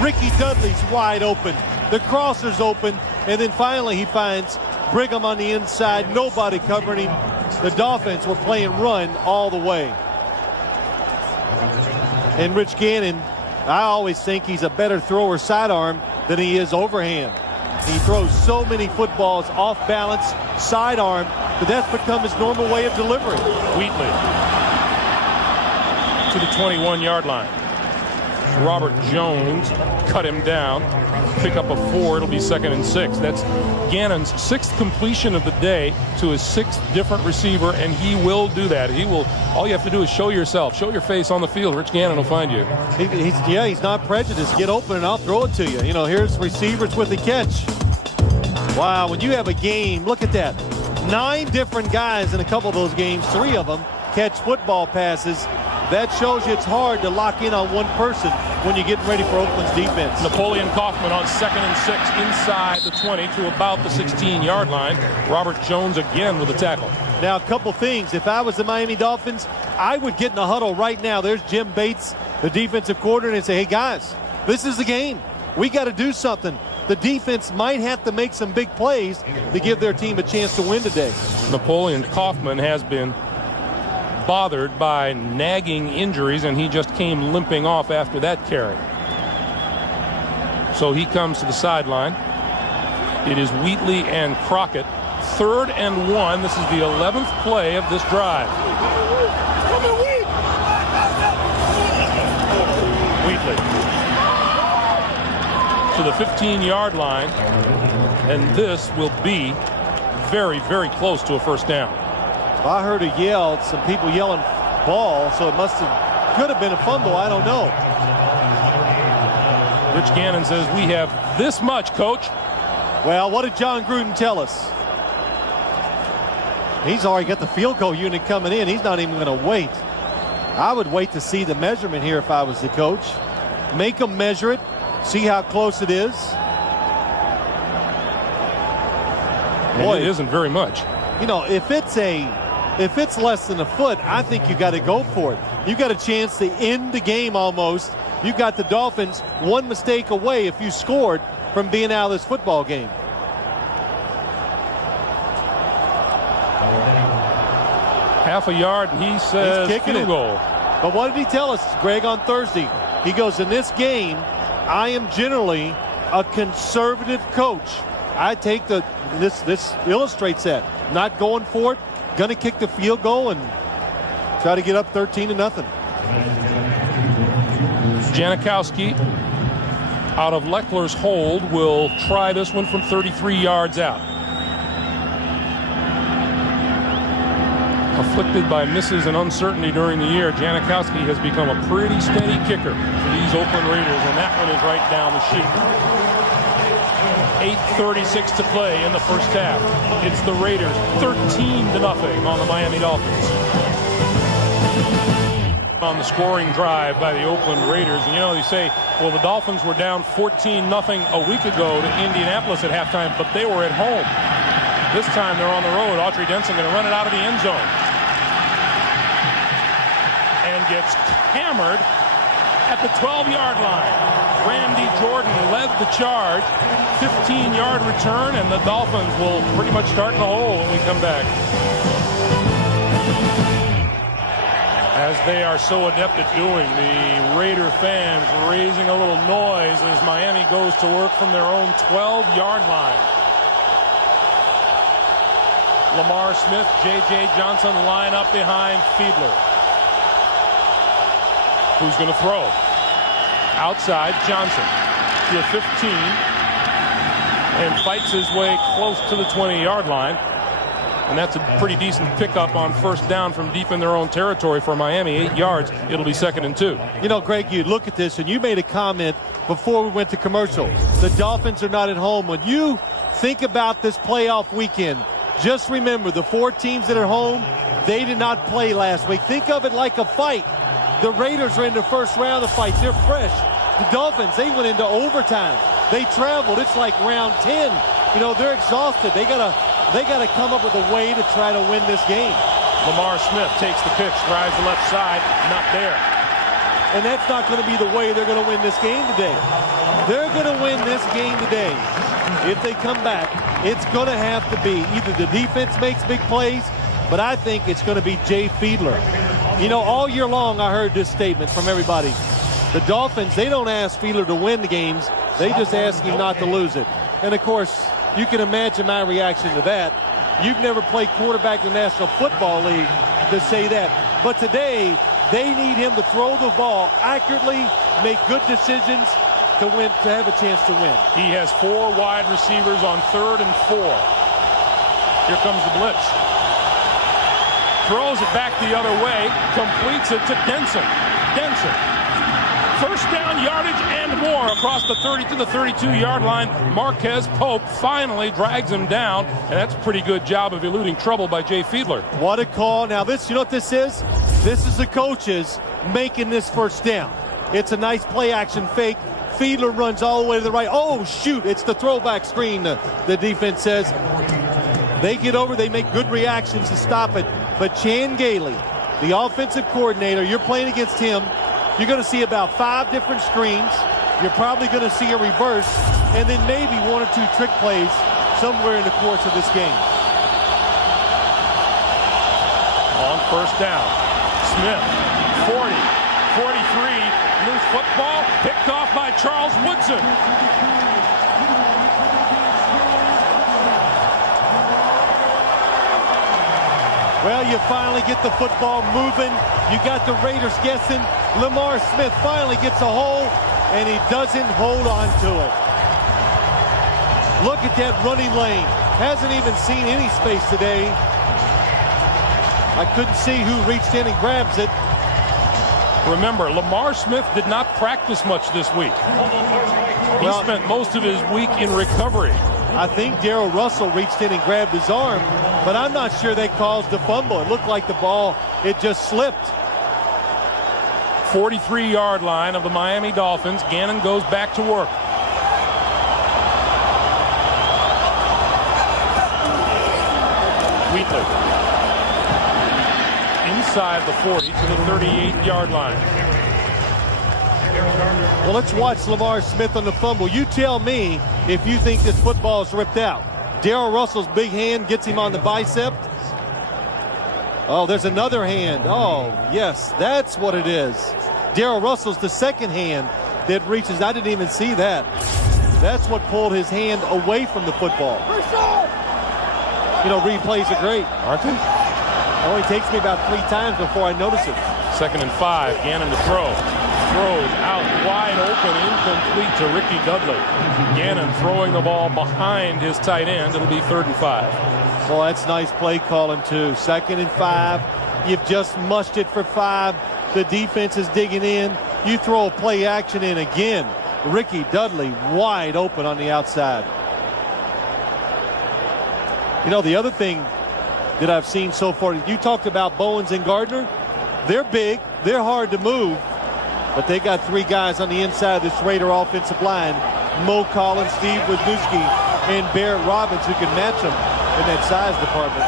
Ricky Dudley's wide open. The crosser's open. And then finally he finds Brigham on the inside. Nobody covering him. The Dolphins were playing run all the way. And Rich Gannon, I always think he's a better thrower sidearm than he is overhand. He throws so many footballs off balance, sidearm, but that's become his normal way of delivering. Wheatley to the 21-yard line. Robert Jones cut him down. Pick up a 4. It'll be 2nd and 6. That's Gannon's 6th completion of the day to his 6th different receiver, and he will do that. He will. All you have to do is show yourself, show your face on the field. Rich Gannon will find you. He's not prejudiced. Get open and I'll throw it to you. Here's receivers with the catch. Wow, when you have a game, look at that. 9 different guys in a couple of those games, 3 of them catch football passes. That shows you it's hard to lock in on one person when you're getting ready for Oakland's defense. Napoleon Kaufman on 2nd and 6 inside the 20 to about the 16-yard line. Robert Jones again with a tackle. Now, a couple things. If I was the Miami Dolphins, I would get in a huddle right now. There's Jim Bates, the defensive coordinator, and say, hey, guys, this is the game. We got to do something. The defense might have to make some big plays to give their team a chance to win today. Napoleon Kaufman has been bothered by nagging injuries, and he just came limping off after that carry. So he comes to the sideline. It is Wheatley and Crockett. 3rd and 1. This is the 11th play of this drive. Wheatley to the 15-yard line, and this will be very, very close to a 1st down. I heard a yell, some people yelling ball, so it could have been a fumble. I don't know. Rich Gannon says, we have this much, coach. Well, what did John Gruden tell us? He's already got the field goal unit coming in. He's not even going to wait. I would wait to see the measurement here if I was the coach. Make them measure it, see how close it is. Boy, it isn't very much. If it's less than a foot, I think you got to go for it. You got a chance to end the game almost. You got the Dolphins one mistake away if you scored from being out of this football game. Half a yard, and he says field goal. But what did he tell us, Greg, on Thursday? He goes, in this game, I am generally a conservative coach. I take this illustrates that. Not going for it, going to kick the field goal and try to get up 13-0. Janikowski, out of Leckler's hold, will try this one from 33 yards out. Afflicted by misses and uncertainty during the year, Janikowski has become a pretty steady kicker for these Oakland Raiders, and that one is right down the sheet. 8:36 to play in the 1st half. It's the Raiders 13-0 on the Miami Dolphins. On the scoring drive by the Oakland Raiders. And you say, well, the Dolphins were down 14-0 a week ago to Indianapolis at halftime, but they were at home. This time they're on the road. Autry Denson going to run it out of the end zone. And gets hammered at the 12-yard line. Randy Jordan led the charge. 15-yard return, and the Dolphins will pretty much start in the hole when we come back. As they are so adept at doing, the Raider fans raising a little noise as Miami goes to work from their own 12-yard line. Lamar Smith, J.J. Johnson line up behind Fiedler. Who's going to throw? Outside, Johnson to the 15 and fights his way close to the 20-yard line. and that's a pretty decent pickup on first down from deep in their own territory for Miami. 8 yards. It'll be 2nd and 2. You know, Greg, you look at this, and you made a comment before we went to commercial. The Dolphins are not at home. When you think about this playoff weekend, just remember the 4 teams that are home, they did not play last week. Think of it like a fight. The Raiders are in the first round of fights. They're fresh. The Dolphins, they went into overtime. They traveled. It's like round 10. You know, they're exhausted. They gotta come up with a way to try to win this game. Lamar Smith takes the pitch, drives the left side, not there. And that's not going to be the way they're going to win this game today. They're going to win this game today. If they come back, it's going to have to be either the defense makes big plays, but I think it's going to be Jay Fiedler. You know, all year long I heard this statement from everybody. The Dolphins, they don't ask Fiedler to win the games. They just ask him not to lose it. And, of course, you can imagine my reaction to that. You've never played quarterback in the National Football League to say that. But today, they need him to throw the ball accurately, make good decisions to win, to have a chance to win. He has 4 wide receivers on 3rd and 4. Here comes the blitz. Throws it back the other way, completes it to Denson. First down yardage and more across the 30 to the 32-yard line. Marquez Pope finally drags him down, and that's a pretty good job of eluding trouble by Jay Fiedler. What a call. Now this, you know what this is? This is the coaches making this first down. It's a nice play action fake. Fiedler runs all the way to the right. Oh, shoot, it's the throwback screen, the defense says. They get over, they make good reactions to stop it. But Chan Gailey, the offensive coordinator, you're playing against him. You're going to see about 5 different screens. You're probably going to see a reverse, and then maybe 1 or 2 trick plays somewhere in the course of this game. On first down, Smith, 40, 43, loose football, picked off by Charles Woodson. Well, you finally get the football moving. You got the Raiders guessing. Lamar Smith finally gets a hold, and he doesn't hold on to it. Look at that running lane. Hasn't even seen any space today. I couldn't see who reached in and grabs it. Remember, Lamar Smith did not practice much this week. He spent most of his week in recovery. I think Darrell Russell reached in and grabbed his arm, but I'm not sure they caused the fumble. It looked like the ball, it just slipped. 43-yard line of the Miami Dolphins. Gannon goes back to work. Wheatley. Inside the 40 to the 38-yard line. Well, let's watch Lamar Smith on the fumble. You tell me if you think this football is ripped out. Darrell Russell's big hand gets him on the bicep. Oh, there's another hand. Oh, yes, that's what it is. Darrell Russell's the second hand that reaches. I didn't even see that. That's what pulled his hand away from the football. You know, replays are great, aren't they? It only takes me about 3 times before I notice it. 2nd and 5, Gannon to throw. Throws out wide open, incomplete to Ricky Dudley. Gannon throwing the ball behind his tight end. It'll be 3rd and 5. Well, that's nice play calling too. 2nd and 5. You've just mushed it for 5. The defense is digging in. You throw a play action in again. Ricky Dudley wide open on the outside. You know, the other thing that I've seen so far, you talked about Bowens and Gardner. They're big. They're hard to move. But they got 3 guys on the inside of this Raider offensive line. Mo Collins, Steve Wisniewski, and Barrett Robbins, who can match them in that size department.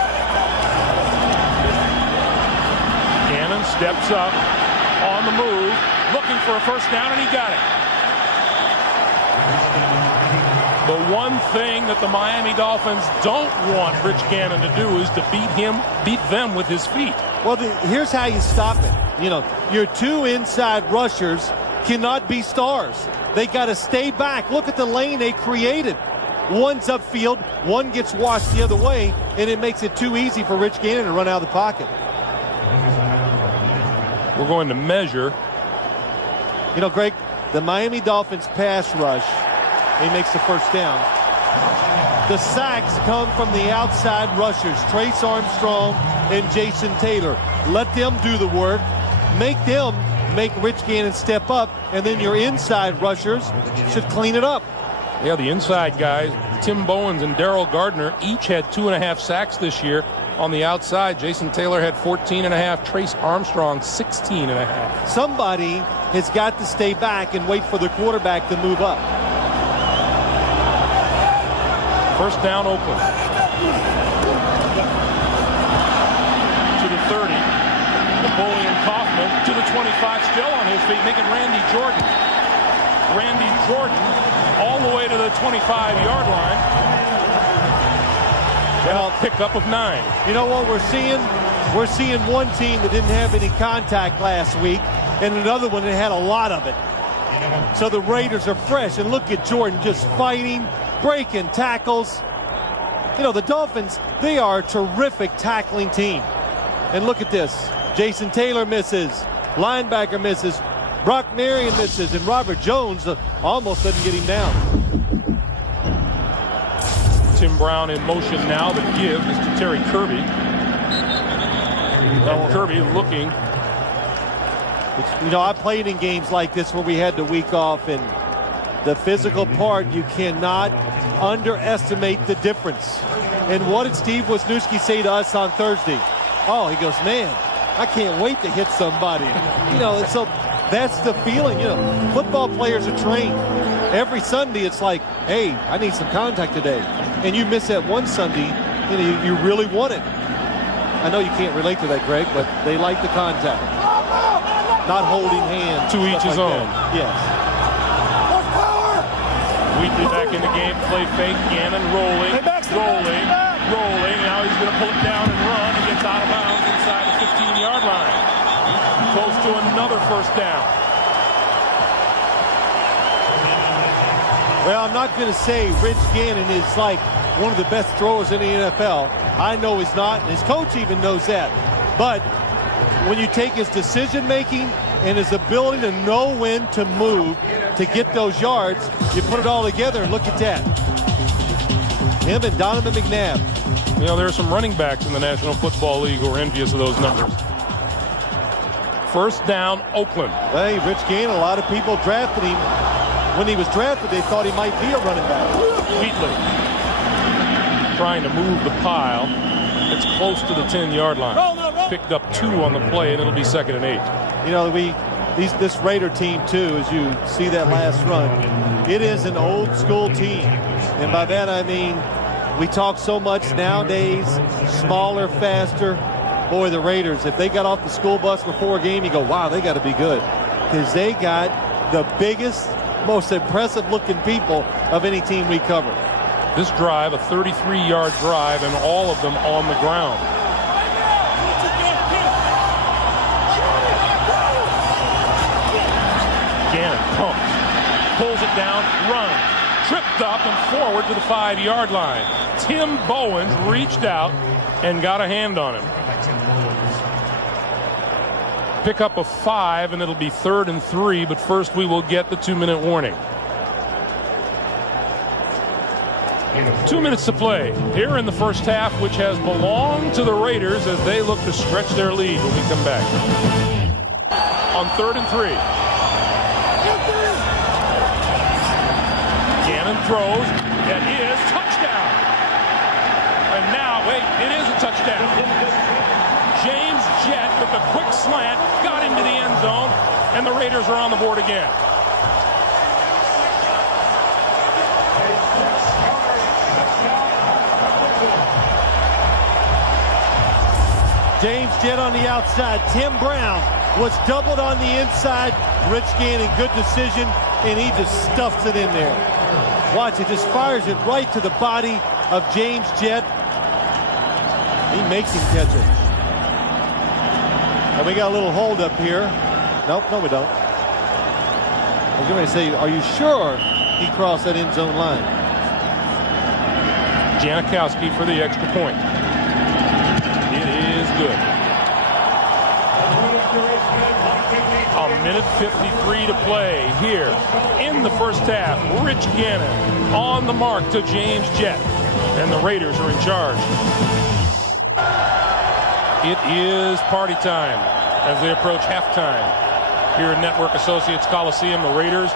Gannon steps up on the move, looking for a first down, and he got it. The one thing that the Miami Dolphins don't want Rich Gannon to do is to beat them with his feet. Well, here's how you stop it. You know, your 2 inside rushers cannot be stars. They got to stay back. Look at the lane they created. One's upfield, one gets washed the other way, and it makes it too easy for Rich Gannon to run out of the pocket. We're going to measure. You know, Greg, the Miami Dolphins pass rush, he makes the first down. The sacks come from the outside rushers, Trace Armstrong and Jason Taylor. Let them do the work. Make them make Rich Gannon step up, and then your inside rushers should clean it up. Yeah, the inside guys, Tim Bowens and Daryl Gardner, each had 2.5 sacks this year. On the outside, Jason Taylor had 14.5. Trace Armstrong, 16.5. Somebody has got to stay back and wait for the quarterback to move up. First down, Oakland. To the 30. Napoleon Kaufman to the 25, still on his feet, making Randy Jordan. Randy Jordan all the way to the 25-yard line. Well, pickup of 9. You know what we're seeing? We're seeing one team that didn't have any contact last week and another one that had a lot of it. So the Raiders are fresh, and look at Jordan just fighting, breaking tackles. You know, the Dolphins, they are a terrific tackling team. And look at this. Jason Taylor misses. Linebacker misses. Brock Marion misses. And Robert Jones almost doesn't get him down. Tim Brown in motion now. The give is to Terry Kirby. And Kirby looking. You know, I played in games like this where we had the week off, and the physical part, you cannot underestimate the difference. And what did Steve Wisniewski say to us on Thursday? Oh, he goes, man, I can't wait to hit somebody. You know, and so that's the feeling. You know, football players are trained. Every Sunday it's like, hey, I need some contact today. And you miss that one Sunday, you know, you really want it. I know you can't relate to that, Greg, but they like the contact. Not holding hands. To each his like own. That. Yes. Wheatley back in the game, play fake, Gannon rolling, rolling. Now he's going to pull it down and run. He gets out of bounds inside the 15-yard line. Close to another first down. Well, I'm not going to say Rich Gannon is like one of the best throwers in the NFL. I know he's not, and his coach even knows that. But when you take his decision-making and his ability to know when to move to get those yards, you put it all together, and look at that. Him and Donovan McNabb. You know, there are some running backs in the National Football League who are envious of those numbers. First down, Oakland. Hey, Rich Gannon, a lot of people drafted him. When he was drafted, they thought he might be a running back. Wheatley trying to move the pile. It's close to the 10-yard line. Picked up 2 on the play, and it'll be 2nd and 8. You know, this Raider team, too, as you see that last run, it is an old-school team. And by that, I mean, we talk so much nowadays, smaller, faster. Boy, the Raiders, if they got off the school bus before a game, you go, wow, they got to be good. Because they got the biggest, most impressive-looking people of any team we cover. This drive, a 33-yard drive, and all of them on the ground. Gannon pumps, pulls it down, runs, tripped up and forward to the 5-yard line. Tim Bowens reached out and got a hand on him. Pick up a 5, and it'll be 3rd and 3, but first we will get the 2-minute warning. 2 minutes to play here in the first half, which has belonged to the Raiders as they look to stretch their lead when we come back. On 3rd and 3. Gannon throws. That is touchdown. And now, wait, it is a touchdown. James Jett with a quick slant got into the end zone, and the Raiders are on the board again. James Jett on the outside. Tim Brown was doubled on the inside. Rich Gannon, good decision, and he just stuffs it in there. Watch, it just fires it right to the body of James Jett. He makes him catch it. And we got a little hold up here. Nope, no we don't. I was going to say, are you sure he crossed that end zone line? Janikowski for the extra point. Good. A minute 53 to play here in the first half. Rich Gannon on the mark to James Jett. and the Raiders are in charge. It is party time as they approach halftime here at Network Associates Coliseum. The Raiders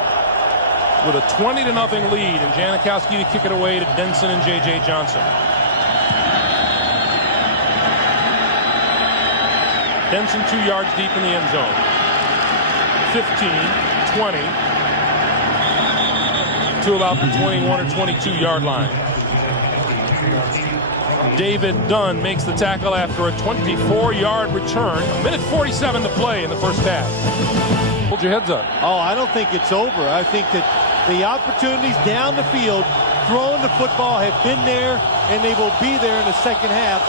with a 20-0 lead, and Janikowski to kick it away to Denson and J.J. Johnson. Denson 2 yards deep in the end zone. 15, 20 to about the 21 or 22-yard line. David Dunn makes the tackle after a 24-yard return. 1:47 to play in the first half. Hold your heads up. Oh, I don't think it's over. I think that the opportunities down the field, throwing the football, have been there, and they will be there in the second half.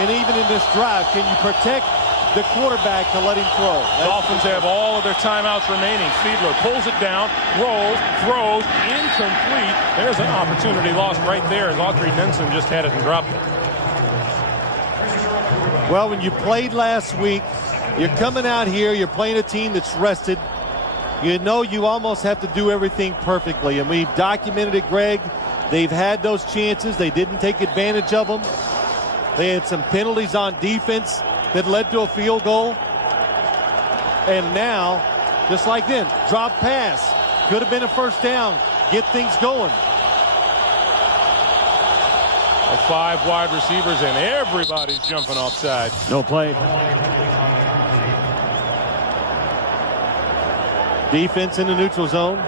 And even in this drive, can you protect the quarterback to let him throw? Dolphins have all of their timeouts remaining. Fiedler pulls it down, rolls, throws, incomplete. There's an opportunity lost right there as Audrey Denson just had it and dropped it. Well, when you played last week, you're coming out here, you're playing a team that's rested. You know you almost have to do everything perfectly, and we've documented it, Greg. They've had those chances. They didn't take advantage of them. They had some penalties on defense that led to a field goal. And now, just like then, drop pass. Could have been a first down. Get things going. 5 wide receivers, and everybody's jumping offside. No play. Defense in the neutral zone.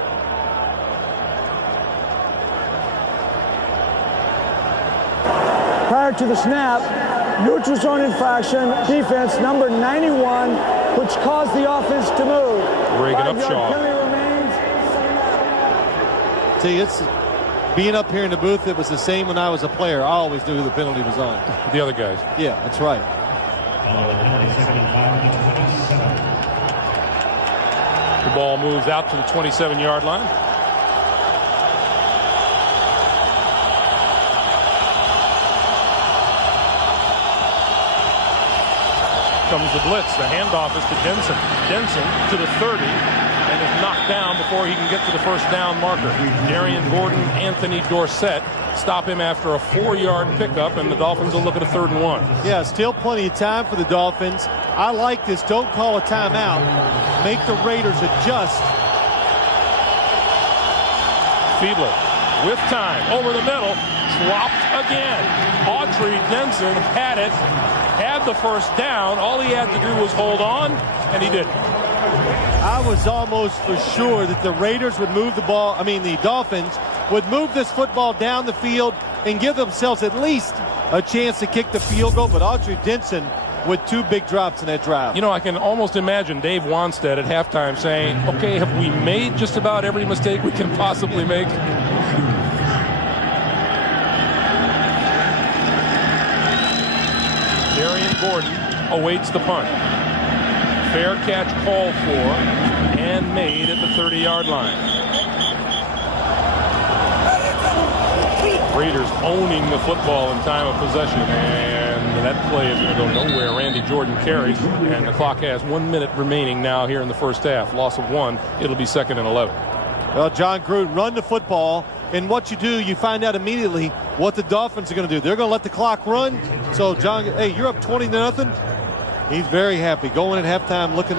Prior to the snap, neutral zone infraction, defense number 91, which caused the offense to move. Reagan Upshaw. Penalty remains. See, it's being up here in the booth, it was the same when I was a player. I always knew who the penalty was on. The other guys. Yeah, that's right. The ball moves out to the 27-yard line. Comes the blitz. The handoff is to Denson. Denson to the 30 and is knocked down before he can get to the first down marker. Darian Gordon, Anthony Dorsett stop him after a 4-yard pickup, and the Dolphins will look at a 3rd and 1. Yeah, still plenty of time for the Dolphins. I like this. Don't call a timeout. Make the Raiders adjust. Fiedler with time over the middle, dropped again. Audrey Denson had it, had the first down. All he had to do was hold on, and he did. I was almost for sure that the Raiders would move the ball. The Dolphins would move this football down the field and give themselves at least a chance to kick the field goal. But Audrey Denson with 2 big drops in that drive. You know, I can almost imagine Dave Wanstead at halftime saying, okay, have we made just about every mistake we can possibly make? Darian Gordon awaits the punt. Fair catch called for and made at the 30-yard line. Raiders owning the football in time of possession, and that play is going to go nowhere. Randy Jordan carries, and the clock has 1 minute remaining now here in the first half. Loss of 1. It'll be 2nd and 11. Well, John Gruden, run the football, and what you do, you find out immediately what the Dolphins are going to do. They're going to let the clock run. So, John, hey, you're up 20-0. He's very happy going at halftime looking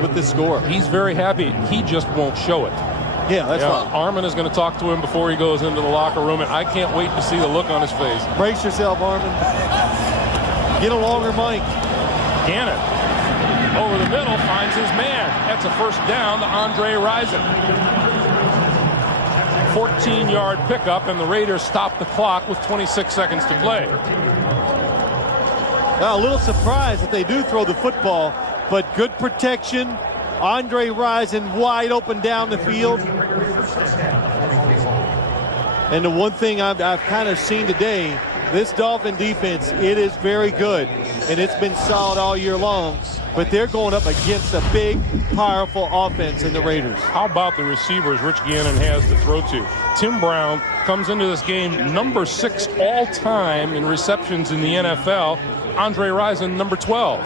with this score. He's very happy. He just won't show it. Yeah, that's right. Armin is going to talk to him before he goes into the locker room, and I can't wait to see the look on his face. Brace yourself, Armin. Get a longer mic. Gannon over the middle finds his man. That's a first down to Andre Rison. 14-yard pickup, and the Raiders stop the clock with 26 seconds to play. Now, a little surprised that they do throw the football, but good protection. Andre Rison wide open down the field. And the one thing I've kind of seen today, this Dolphin defense, it is very good. And it's been solid all year long. But they're going up against a big, powerful offense in the Raiders. How about the receivers Rich Gannon has to throw to? Tim Brown comes into this game number 6 all-time in receptions in the NFL. Andre Rison, number 12.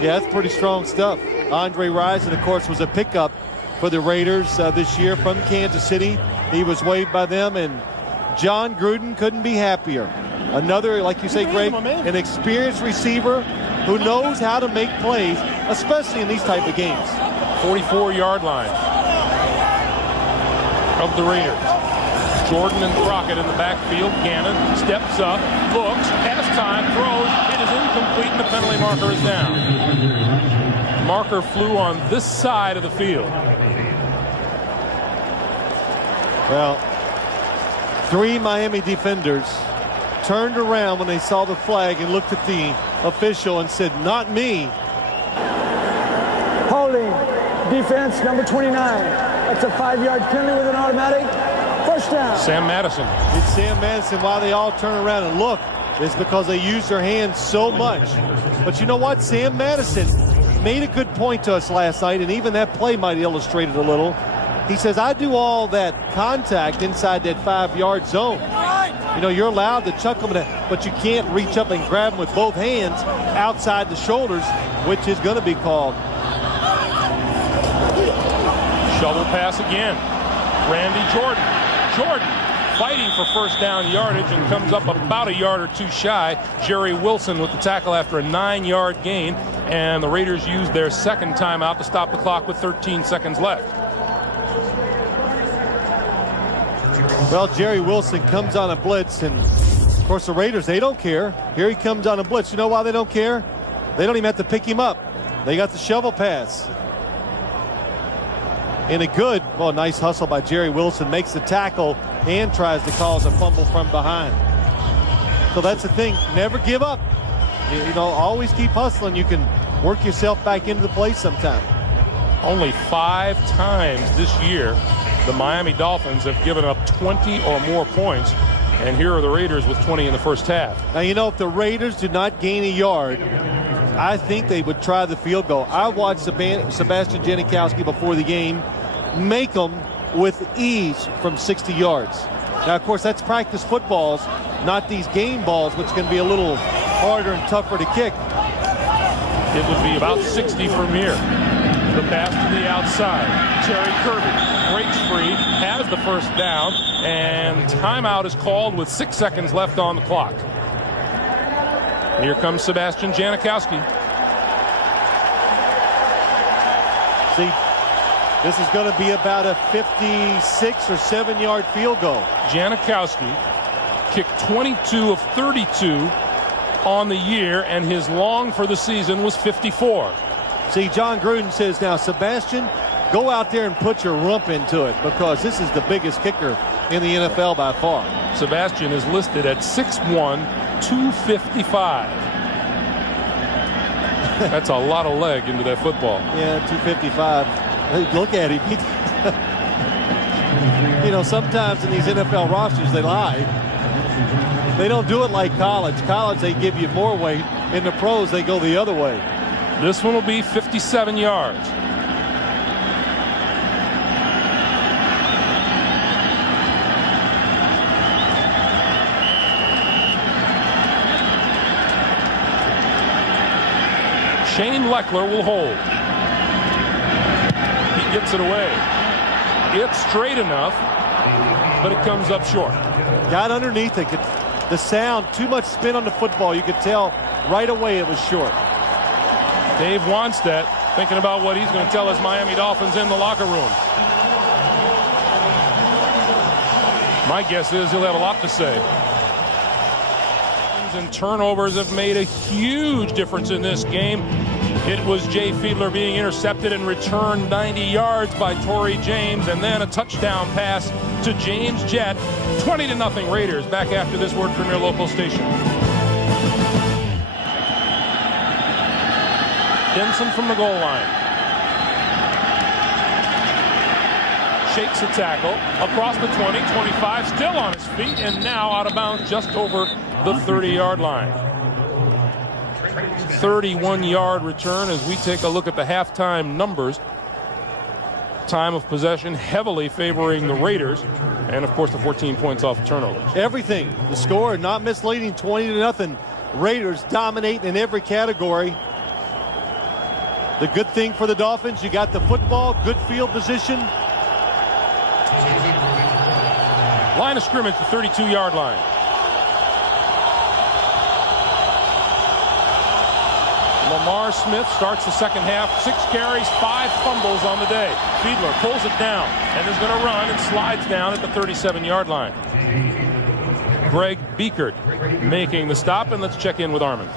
Yeah, that's pretty strong stuff. Andre Rison, of course, was a pickup for the Raiders this year from Kansas City. He was waived by them, and John Gruden couldn't be happier. Another, like you say, Greg, an experienced receiver who knows how to make plays, especially in these type of games. 44-yard line of the Raiders. Jordan and Crockett in the backfield. Gannon steps up, looks, has time, throws. It is incomplete, and the penalty marker is down. Marker flew on this side of the field. Well, 3 Miami defenders turned around when they saw the flag and looked at the official and said, "Not me." Holding defense number 29. That's a 5-yard penalty with an automatic. First down. Sam Madison. It's Sam Madison. Why they all turn around and look is because they use their hands so much. But you know what? Sam Madison made a good point to us last night, and even that play might illustrate it a little. He says, I do all that contact inside that 5-yard zone. You know, you're allowed to chuck them, but you can't reach up and grab them with both hands outside the shoulders, which is going to be called. Shovel pass again. Randy Jordan. Jordan fighting for first down yardage and comes up about a yard or two shy. Jerry Wilson with the tackle after a 9-yard gain, and the Raiders used their second timeout to stop the clock with 13 seconds left. Well, Jerry Wilson comes on a blitz, and of course the Raiders, they don't care. Here he comes on a blitz. You know why they don't care? They don't even have to pick him up. They got the shovel pass. And a good, well, nice hustle by Jerry Wilson, makes the tackle and tries to cause a fumble from behind. So that's the thing. Never give up. You know, always keep hustling. You can work yourself back into the play sometime. Only 5 times this year the Miami Dolphins have given up 20 or more points, and here are the Raiders with 20 in the first half. Now, you know, if the Raiders did not gain a yard, I think they would try the field goal. I watched Sebastian Janikowski before the game make them with ease from 60 yards. Now, of course, that's practice footballs, not these game balls, which can be a little harder and tougher to kick. It would be about 60 from here. The pass to the outside. Terry Kirby breaks free, has the first down, and timeout is called with 6 seconds left on the clock. Here comes Sebastian Janikowski. See, this is going to be about a 56 or 7-yard field goal. Janikowski kicked 22 of 32 on the year, and his long for the season was 54. See, John Gruden says, now, Sebastian, go out there and put your rump into it, because this is the biggest kicker in the NFL by far. Sebastian is listed at 6'1", 255. That's a lot of leg into that football. Yeah, 255. Hey, look at him. You know, sometimes in these NFL rosters, they lie. They don't do it like college. College, they give you more weight. In the pros, they go the other way. This one will be 57 yards. Shane Leckler will hold. He gets it away. It's straight enough, but it comes up short. Got underneath it. The sound, too much spin on the football. You could tell right away it was short. Dave Wanstedt thinking about what he's going to tell his Miami Dolphins in the locker room. My guess is he'll have a lot to say. And turnovers have made a huge difference in this game. It was Jay Fiedler being intercepted and returned 90 yards by Torrey James, and then a touchdown pass to James Jett. 20-0 Raiders. Back after this word from your local station. Denson from the goal line. Shakes a tackle across the 20, 25, still on his feet, and now out of bounds just over the 30-yard line. 31-yard return as we take a look at the halftime numbers. Time of possession heavily favoring the Raiders, and of course the 14 points off of turnovers. Everything. The score not misleading, 20-0. Raiders dominate in every category. The good thing for the Dolphins, you got the football, good field position. Line of scrimmage, the 32-yard line. Lamar Smith starts the second half. 6 carries, 5 fumbles on the day. Fiedler pulls it down and is going to run and slides down at the 37-yard line. Greg Biekert making the stop, and let's check in with Armin.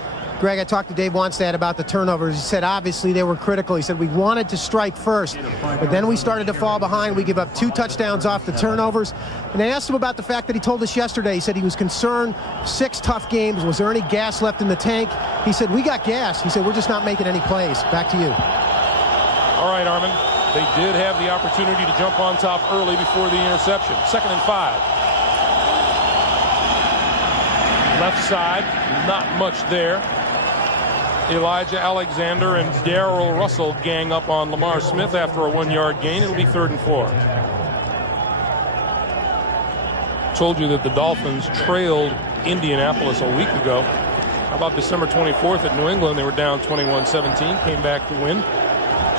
Greg, I talked to Dave Wanstad about the turnovers. He said obviously they were critical. He said we wanted to strike first, but then we started to fall behind. We give up 2 touchdowns off the turnovers. And I asked him about the fact that he told us yesterday, he said he was concerned, 6 tough games. Was there any gas left in the tank? He said, we got gas. He said, we're just not making any plays. Back to you. All right, Armin. They did have the opportunity to jump on top early before the interception. 2nd and 5. Left side, not much there. Elijah Alexander and Darrell Russell gang up on Lamar Smith after a 1-yard gain. It'll be 3rd and 4. Told you that the Dolphins trailed Indianapolis a week ago. How about December 24th at New England? They were down 21-17, came back to win.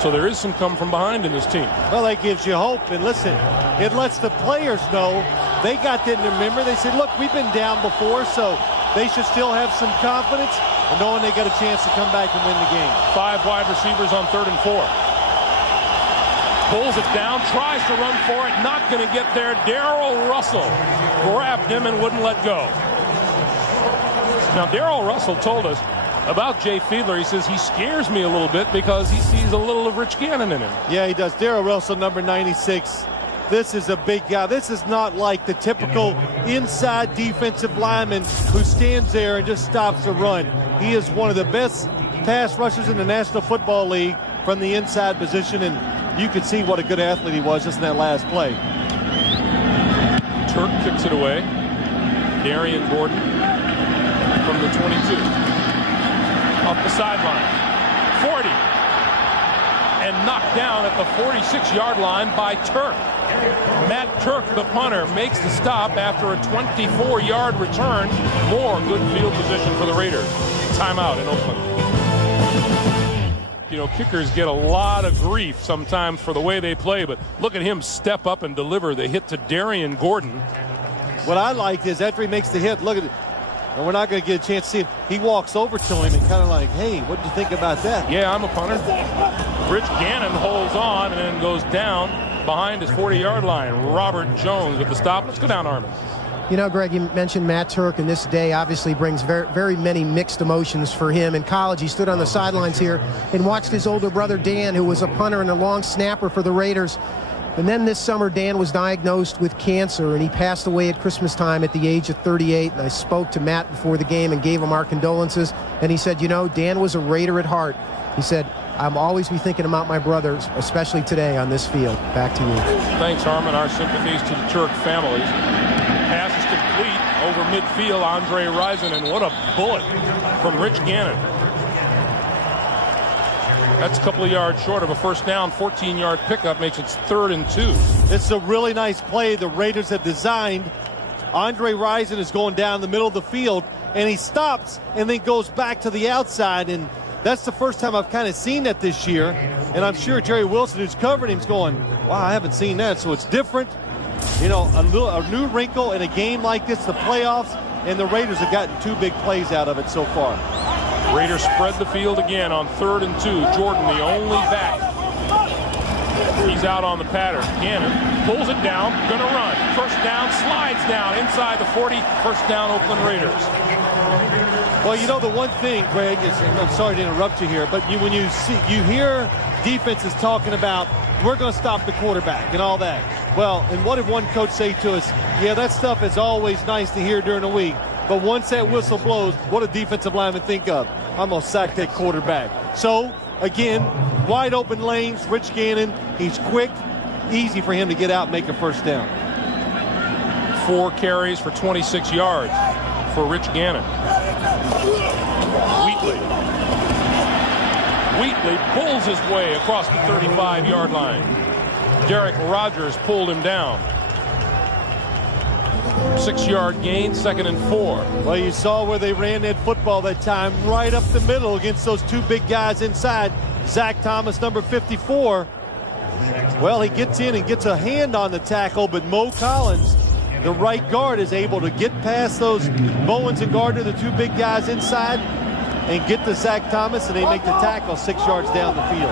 So there is some come from behind in this team. Well, that gives you hope. And listen, it lets the players know they got that in their memory. They said, look, we've been down before, so they should still have some confidence and knowing they got a chance to come back and win the game. 5 wide receivers on 3rd and 4. Pulls it down, tries to run for it, not going to get there. Darrell Russell grabbed him and wouldn't let go. Now, Darrell Russell told us about Jay Fiedler. He says he scares me a little bit because he sees a little of Rich Gannon in him. Yeah, he does. Darrell Russell, number 96. This is a big guy. This is not like the typical inside defensive lineman who stands there and just stops the run. He is one of the best pass rushers in the National Football League from the inside position, and you could see what a good athlete he was just in that last play. Turk kicks it away. Darian Gordon from the 22. Off the sideline. 40. And knocked down at the 46-yard line by Turk. Matt Turk, the punter, makes the stop after a 24-yard return. More good field position for the Raiders. Timeout in Oakland. You know, kickers get a lot of grief sometimes for the way they play, but look at him step up and deliver the hit to Darian Gordon. What I like is after he makes the hit, look at it. And we're not going to get a chance to see him. He walks over to him and kind of like, hey, what do you think about that? Yeah, I'm a punter. Rich Gannon holds on and then goes down behind his 40-yard line. Robert Jones with the stop. Let's go down, Armin. You know, Greg, you mentioned Matt Turk, and this day obviously brings very, very many mixed emotions for him. In college, he stood on the sidelines here and watched his older brother, Dan, who was a punter and a long snapper for the Raiders. And then this summer, Dan was diagnosed with cancer, and he passed away at Christmas time at the age of 38. And I spoke to Matt before the game and gave him our condolences. And he said, you know, Dan was a Raider at heart. He said, I'm always be thinking about my brothers, especially today on this field. Back to you. Thanks, Harmon. Our sympathies to the Turk families. Pass is complete over midfield. Andre Rison, and what a bullet from Rich Gannon. That's a couple of yards short of a first down. 14-yard pickup makes it 3rd and 2. It's a really nice play the Raiders have designed. Andre Rison is going down the middle of the field, and he stops and then goes back to the outside, and that's the first time I've kind of seen that this year. And I'm sure Jerry Wilson, who's covering him, is going, wow, I haven't seen that. So it's different. You know, a new wrinkle in a game like this, the playoffs, and the Raiders have gotten 2 big plays out of it so far. Raiders spread the field again on 3rd and 2. Jordan, the only back. He's out on the pattern. Gannon pulls it down, gonna run. First down, slides down inside the 40. First down, Oakland Raiders. Well, you know, the one thing, Greg, is, and I'm sorry to interrupt you here, but when you hear defenses talking about, we're going to stop the quarterback and all that. Well, and what did one coach say to us? Yeah, that stuff is always nice to hear during the week. But once that whistle blows, what do defensive linemen think of? I'm going to sack that quarterback. So, again, wide open lanes, Rich Gannon, he's quick, easy for him to get out and make a first down. 4 carries for 26 yards for Rich Gannon. Wheatley pulls his way across the 35-yard line. Derek Rogers pulled him down. 6-yard gain, 2nd and 4. Well, you saw where they ran that football that time, right up the middle against those 2 big guys inside. Zach Thomas, number 54. Well, he gets in and gets a hand on the tackle, but Mo Collins the right guard is able to get past those Bowens and Gardner, the two big guys inside, and get to Zach Thomas, and they make the tackle 6 yards down the field.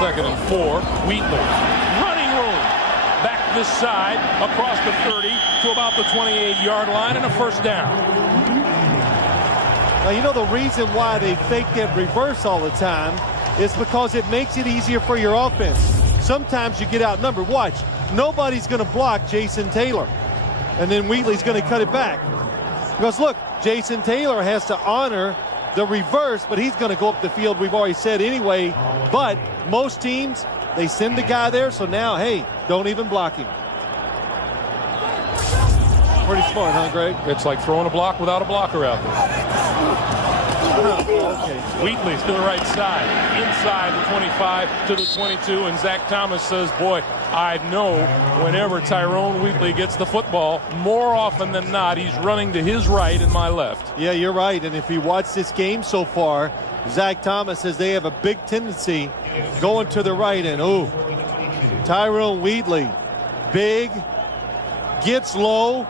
2nd and 4. Wheatley. Running room. Back this side, across the 30 to about the 28-yard line, and a first down. Now, you know the reason why they fake that reverse all the time is because it makes it easier for your offense. Sometimes you get outnumbered. Watch. Nobody's going to block Jason Taylor. And then Wheatley's going to cut it back. Because, look, Jason Taylor has to honor the reverse, but he's going to go up the field, we've already said anyway. But most teams, they send the guy there, so now, hey, don't even block him. Pretty smart, huh, Greg? It's like throwing a block without a blocker out there. Okay. Wheatley's to the right side, inside the 25 to the 22, and Zach Thomas says, boy, I know whenever Tyrone Wheatley gets the football, more often than not, he's running to his right and my left. Yeah, you're right. And if you watch this game so far, Zach Thomas says they have a big tendency going to the right. And, ooh, Tyrone Wheatley, big, gets low,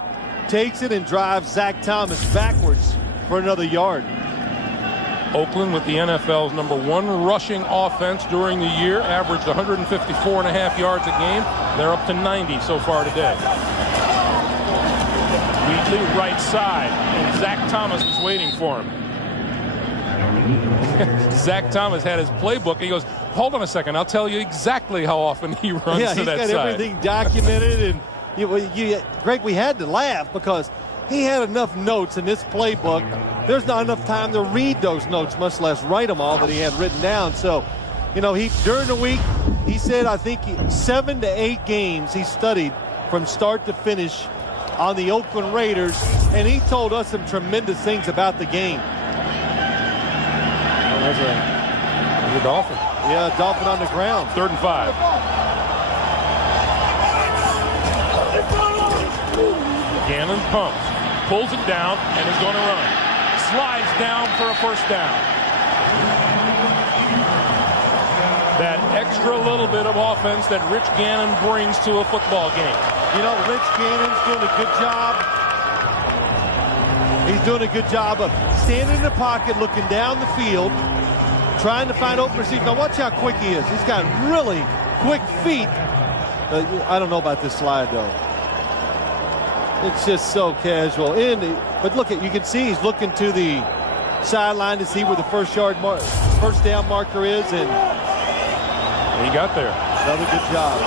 takes it and drives Zach Thomas backwards for another yard. Oakland with the NFL's #1 rushing offense during the year, averaged 154.5 yards a game. They're up to 90 so far today. Wheatley right side, and Zach Thomas is waiting for him. Zach Thomas had his playbook. He goes, hold on a second, I'll tell you exactly how often he runs to that side. Yeah, he's got everything documented. And Greg, we had to laugh because he had enough notes in this playbook. There's not enough time to read those notes, much less write them all that he had written down. So, you know, during the week, he said, I think 7 to 8 games he studied from start to finish on the Oakland Raiders, and he told us some tremendous things about the game. Oh, there's a Dolphin. Yeah, a Dolphin on the ground. 3rd and 5. Gannon pumps, pulls it down, and is going to run. Slides down for a first down. That extra little bit of offense that Rich Gannon brings to a football game. You know, Rich Gannon's doing a good job. He's doing a good job of standing in the pocket, looking down the field, trying to find open receivers. Now watch how quick he is. He's got really quick feet. I don't know about this slide, though. It's just so casual. But look, you can see he's looking to the sideline to see where the first down marker is, and he got there. Another good job.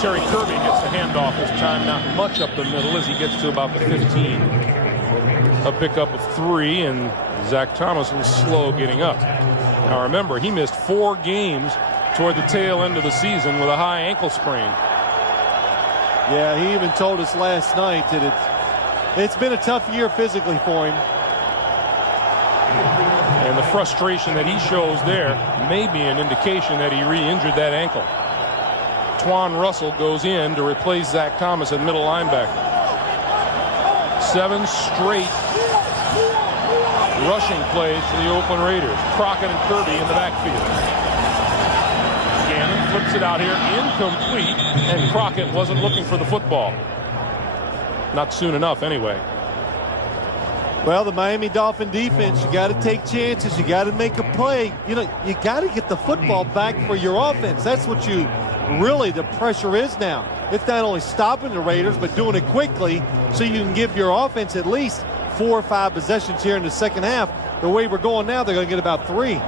Terry Kirby gets the handoff this time, not much up the middle as he gets to about the 15. A pickup of 3, and Zach Thomas was slow getting up. Now remember, he missed 4 games toward the tail end of the season with a high ankle sprain. Yeah, he even told us last night that it's been a tough year physically for him. And the frustration that he shows there may be an indication that he re-injured that ankle. Twan Russell goes in to replace Zach Thomas at middle linebacker. 7 straight rushing plays for the Oakland Raiders. Crockett and Kirby in the backfield. Gannon flips it out here, incomplete, and Crockett wasn't looking for the football. Not soon enough, anyway. Well, the Miami Dolphin defense, you got to take chances. You got to make a play. You know, you got to get the football back for your offense. That's what the pressure is now. It's not only stopping the Raiders, but doing it quickly so you can give your offense at least 4 or 5 possessions here in the second half. The way we're going now, they're going to get about 3.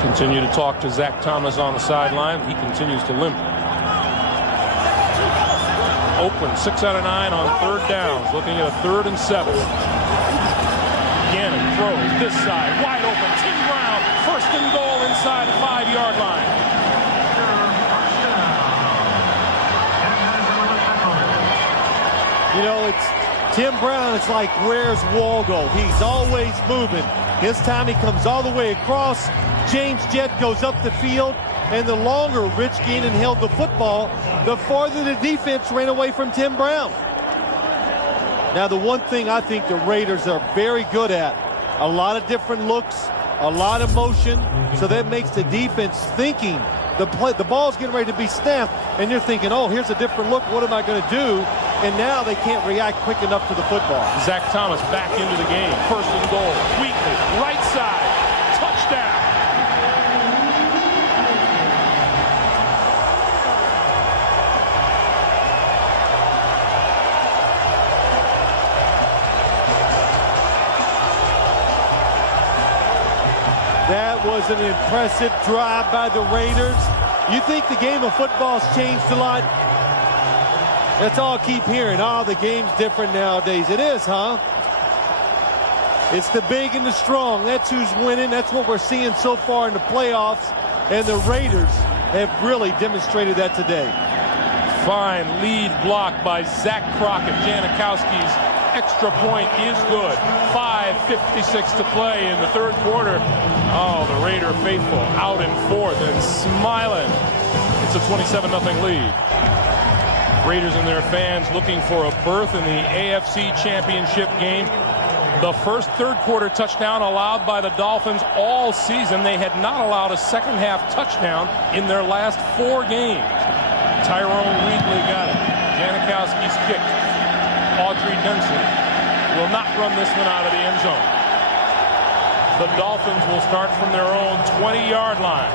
Continue to talk to Zach Thomas on the sideline. He continues to limp. Oakland 6 out of 9 on 3rd downs, looking at a 3rd and 7. Gannon throws this side, wide open. Tim Brown, 1st and goal inside the 5-yard line. You know, it's Tim Brown. It's like, where's Waldo? He's always moving. This time he comes all the way across. James Jett goes up the field, and the longer Rich Gannon held the football, the farther the defense ran away from Tim Brown. Now, the one thing I think the Raiders are very good at A lot of different looks, a lot of motion, so that makes the defense thinking. The ball's getting ready to be snapped, and you're thinking, oh, here's a different look. What am I going to do? And now they can't react quick enough to the football. Zach Thomas back into the game. First and goal. Wheatley, right side. Touchdown. That was an impressive drive by the Raiders. You think the game of football's changed a lot? That's all I keep hearing. Oh, the game's different nowadays. It is, huh? It's the big and the strong. That's who's winning. That's what we're seeing so far in the playoffs. And the Raiders have really demonstrated that today. Fine lead block by Zach Crockett. Janikowski's extra point is good. 5:56 to play in the third quarter. Oh, the Raider faithful out in fourth and smiling. It's a 27-0 lead. Raiders and their fans looking for a berth in the AFC Championship game. The first third quarter touchdown allowed by the Dolphins all season. They had not allowed a second half touchdown in their last 4 games. Tyrone Wheatley got it. Janikowski's kick. Audrey Denson will not run this one out of the end zone. The Dolphins will start from their own 20-yard line.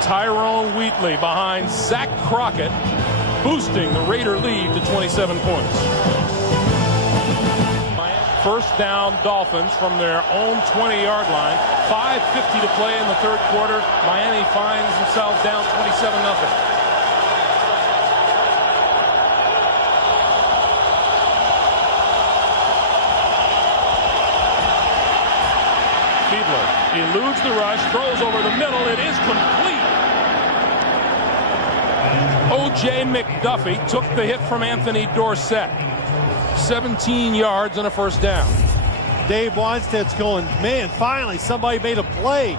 Tyrone Wheatley behind Zach Crockett, boosting the Raider lead to 27 points. First down Dolphins from their own 20-yard line. 5:50 to play in the third quarter. Miami finds themselves down 27-0. Eludes the rush, throws over the middle. It is complete. O.J. McDuffie took the hit from Anthony Dorsett. 17 yards and a first down. Dave Wanstead's going, man, finally somebody made a play.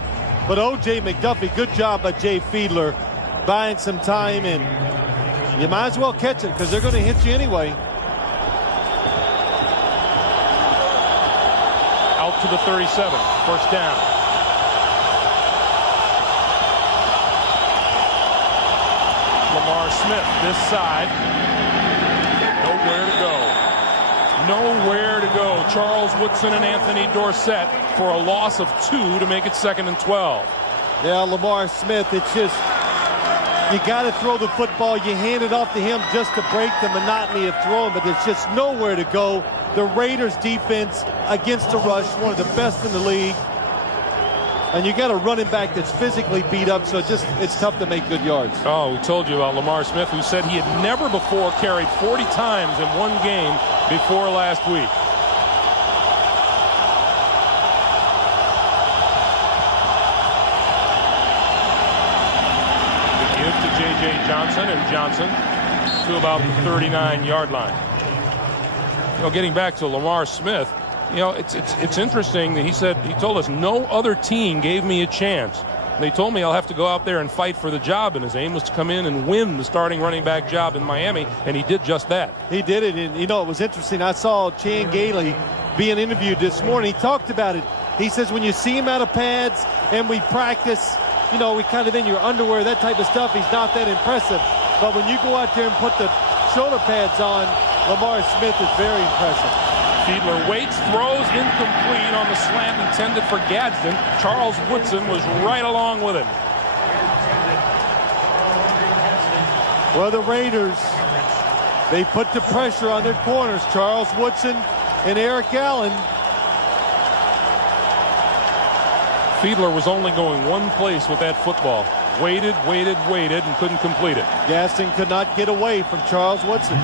But O.J. McDuffie, good job by Jay Fiedler, buying some time, and you might as well catch it because they're going to hit you anyway. Out to the 37, first down. Lamar Smith this side. Nowhere to go. Nowhere to go. Charles Woodson and Anthony Dorsett for a loss of 2 to make it 2nd and 12. Yeah, Lamar Smith, it's just, you got to throw the football. You hand it off to him just to break the monotony of throwing, but there's just nowhere to go. The Raiders defense against the rush, one of the best in the league. And you got a running back that's physically beat up, so it's tough to make good yards. Oh, we told you about Lamar Smith, who said he had never before carried 40 times in one game before last week. The give to J.J. Johnson, and Johnson to about the 39-yard line. You know, getting back to Lamar Smith, you know, it's interesting that he told us no other team gave me a chance. They told me I'll have to go out there and fight for the job, and his aim was to come in and win the starting running back job in Miami, and he did just that. He did it, and you know, it was interesting. I saw Chan Gailey being interviewed this morning. He talked about it. He says when you see him out of pads and we practice, you know, we kind of in your underwear, that type of stuff, he's not that impressive. But when you go out there and put the shoulder pads on, Lamar Smith is very impressive. Fiedler waits, throws incomplete on the slant intended for Gadsden. Charles Woodson was right along with him. Well, the Raiders, they put the pressure on their corners, Charles Woodson and Eric Allen. Fiedler was only going one place with that football. Waited, and couldn't complete it. Gaston could not get away from Charles Woodson.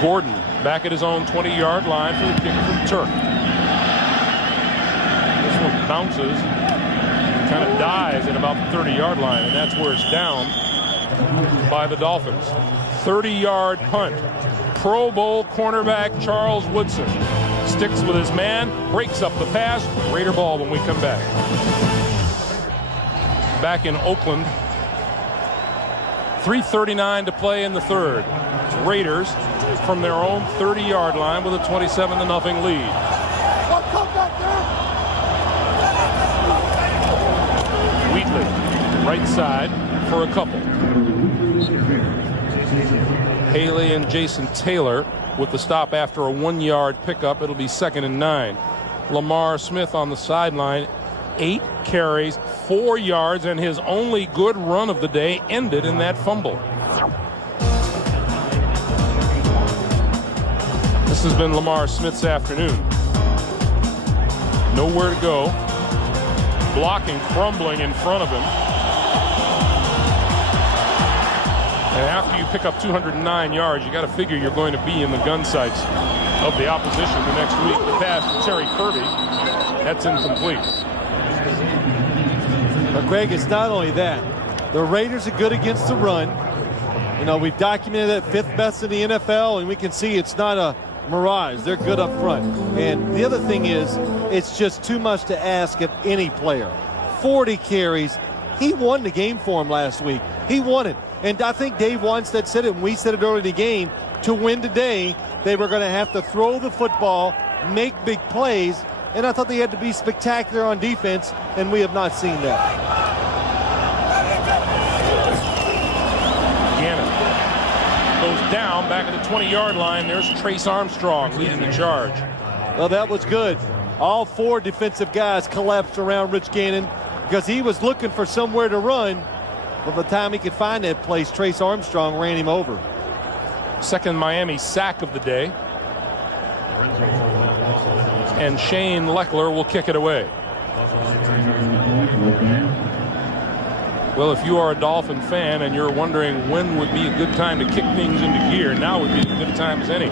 Gordon back at his own 20-yard line for the kick from Turk. This one bounces, kind of dies at about the 30-yard line, and that's where it's down by the Dolphins. 30-yard punt. Pro Bowl cornerback Charles Woodson sticks with his man, breaks up the pass. Raider ball when we come back. Back in Oakland. 3:39 to play in the third. Raiders from their own 30-yard line with a 27-0 lead. What, come back there? Wheatley, right side for a couple. Haley and Jason Taylor with the stop after a 1-yard pickup. It'll be 2nd and 9. Lamar Smith on the sideline, 8 carries, 4 yards, and his only good run of the day ended in that fumble. This has been Lamar Smith's afternoon. Nowhere to go. Blocking crumbling in front of him. And after you pick up 209 yards, you got to figure you're going to be in the gun sights of the opposition the next week. The pass to Terry Kirby, that's incomplete. But Greg, it's not only that. The Raiders are good against the run. You know, we've documented that 5th best in the NFL, and we can see it's not a mirage. They're good up front. And the other thing is, it's just too much to ask of any player. 40 carries. He won the game for him last week. He won it. And I think Dave Wannstedt said it, and we said it early in the game, to win today, they were going to have to throw the football, make big plays, and I thought they had to be spectacular on defense, and we have not seen that. Gannon goes down back at the 20-yard line. There's Trace Armstrong leading the charge. Well, that was good. All 4 defensive guys collapsed around Rich Gannon because he was looking for somewhere to run. By the time he could find that place, Trace Armstrong ran him over. 2nd Miami sack of the day. And Shane Leckler will kick it away. Well, if you are a Dolphin fan and you're wondering when would be a good time to kick things into gear, now would be as good a time as any.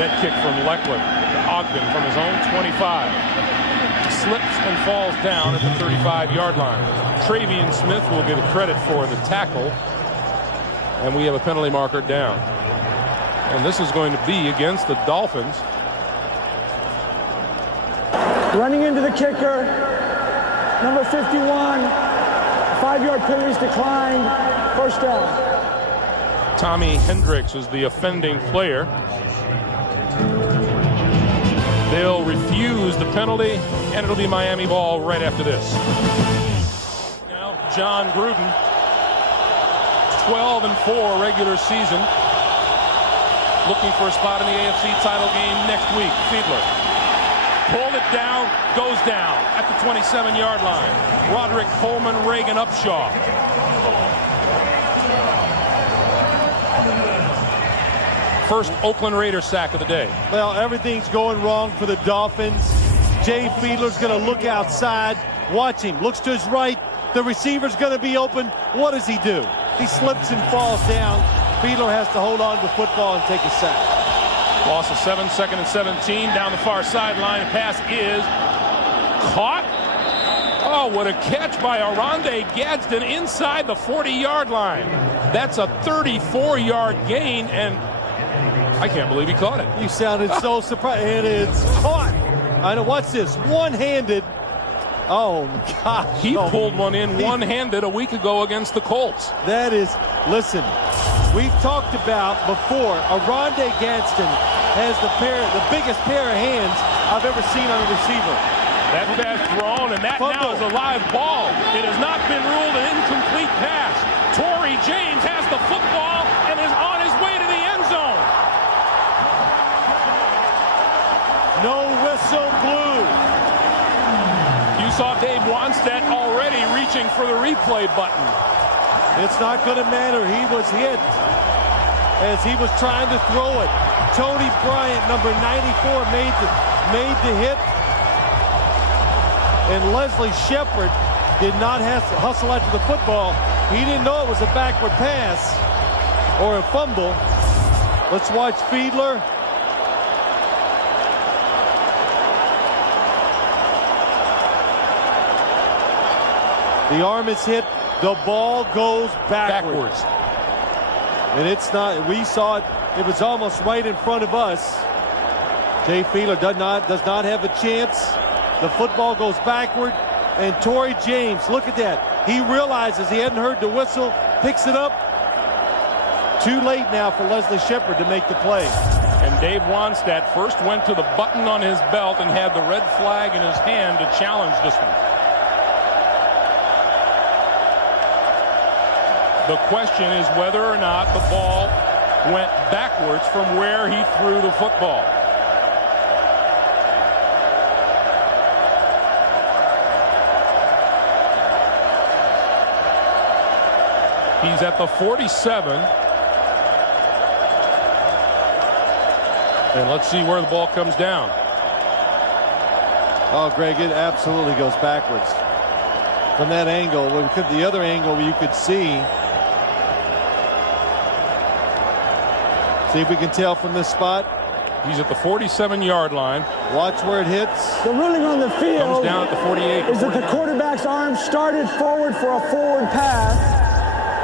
That kick from Leckler to Ogden from his own 25. He slips and falls down at the 35-yard line. Travian Smith will get credit for the tackle. And we have a penalty marker down. And this is going to be against the Dolphins. Running into the kicker, number 51. 5-yard penalties declined. 1st down. Tommy Hendricks is the offending player. They'll refuse the penalty, and it'll be Miami ball right after this. Now, John Gruden, 12-4 regular season, looking for a spot in the AFC title game next week. Fiedler pulled it down, goes down at the 27-yard line. Roderick Coleman, Reagan Upshaw. First Oakland Raiders sack of the day. Well, everything's going wrong for the Dolphins. Jay Fiedler's going to look outside. Watch him. Looks to his right. The receiver's going to be open. What does he do? He slips and falls down. Fiedler has to hold on to the football and take a sack. Loss of 7, 2nd and 17 down the far sideline. Pass is caught. Oh, what a catch by Aronde Gadsden inside the 40-yard line. That's a 34-yard gain, and I can't believe he caught it. You sounded so surprised. And it's caught. I know. What's this? One-handed. Oh, gosh. He pulled one in one-handed a week ago against the Colts. That is, listen, we've talked about before, Aronde Gadsden has the biggest pair of hands I've ever seen on a receiver. That pass thrown, and that now is a live ball. It has not been ruled an incomplete pass. Torrey James has the football and is on his way to the end zone. No whistle blew. You saw Dave Wannstedt already reaching for the replay button. It's not going to matter. He was hit as he was trying to throw it. Tony Bryant, number 94, made the hit. And Leslie Shepard did not hustle after the football. He didn't know it was a backward pass or a fumble. Let's watch Fiedler. The arm is hit. The ball goes backwards. And it's not, we saw it, it was almost right in front of us. Jay Fiedler does not have a chance. The football goes backward. And Torrey James, look at that. He realizes he hadn't heard the whistle, picks it up, Too late now for Leslie Shepard to make the play. And Dave Wannstedt first went to the button on his belt and had the red flag in his hand to challenge this one. The question is whether or not the ball went backwards from where he threw the football. He's at the 47. And let's see where the ball comes down. Oh, Greg, it absolutely goes backwards. From that angle, the other angle you could see. See if we can tell from this spot. He's at the 47-yard line. Watch where it hits. The ruling on the field Comes down at the 48. is that the quarterback's arm started forward for a forward pass.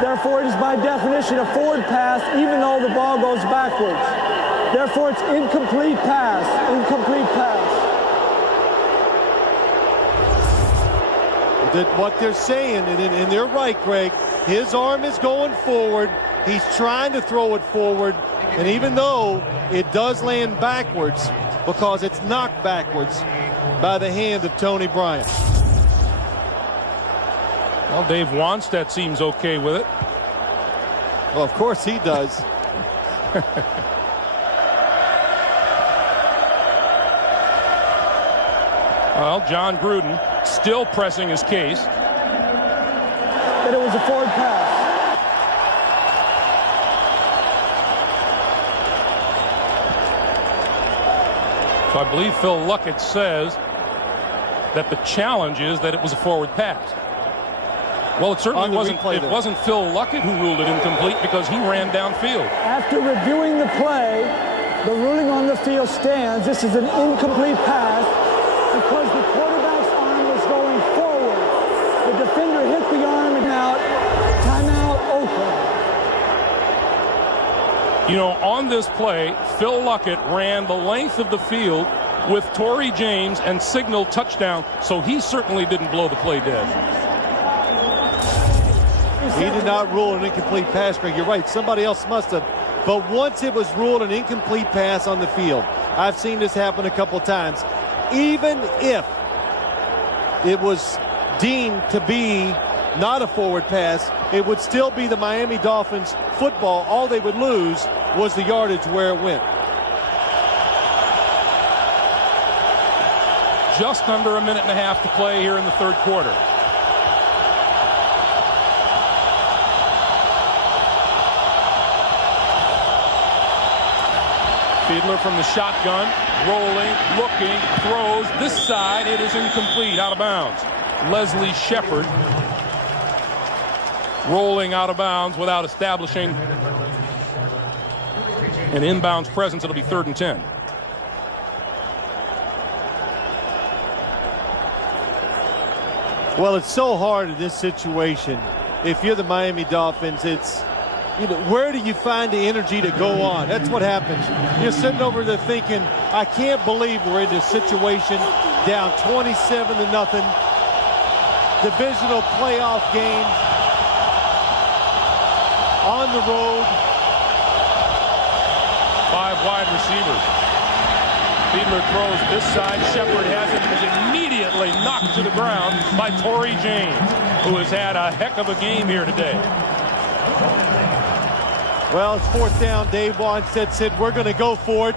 Therefore, it is by definition a forward pass, even though the ball goes backwards. Therefore, it's incomplete pass. Incomplete pass. What they're saying, and they're right, Greg, his arm is going forward. He's trying to throw it forward. And even though it does land backwards, because it's knocked backwards by the hand of Tony Bryant. Well, Dave Wannstedt seems okay with it. Well, of course he does. Well, John Gruden still pressing his case. That it was a forward pass. So I believe Phil Luckett says that the challenge is that it was a forward pass. Well, it certainly wasn't. It wasn't Phil Luckett who ruled it incomplete because he ran downfield. After reviewing the play, the ruling on the field stands. This is an incomplete pass because the quarterback's arm was going forward. The defender hit the arm and out. Timeout, Oakland. You know, on this play, Phil Luckett ran the length of the field with Torrey James and signaled touchdown, so he certainly didn't blow the play dead. He did not rule an incomplete pass, Greg. You're right. Somebody else must have. But once it was ruled an incomplete pass on the field, I've seen this happen a couple times. Even if it was deemed to be not a forward pass, it would still be the Miami Dolphins football. All they would lose was the yardage where it went. Just under a minute and a half to play here in the third quarter. Fiedler from the shotgun, rolling, looking, throws. This side, it is incomplete, out of bounds. Leslie Shepard rolling out of bounds without establishing an inbounds presence. It'll be 3rd and 10. Well, it's so hard in this situation. If you're the Miami Dolphins, it's, you know, where do you find the energy to go on? That's what happens. You're sitting over there thinking, I can't believe we're in this situation, down 27-0. Divisional playoff game on the road. 5 wide receivers. Fiedler throws this side. Shepard has it. He was immediately knocked to the ground by Torrey James, who has had a heck of a game here today. Well, it's 4th down. Dave Wannstedt said, we're going to go for it.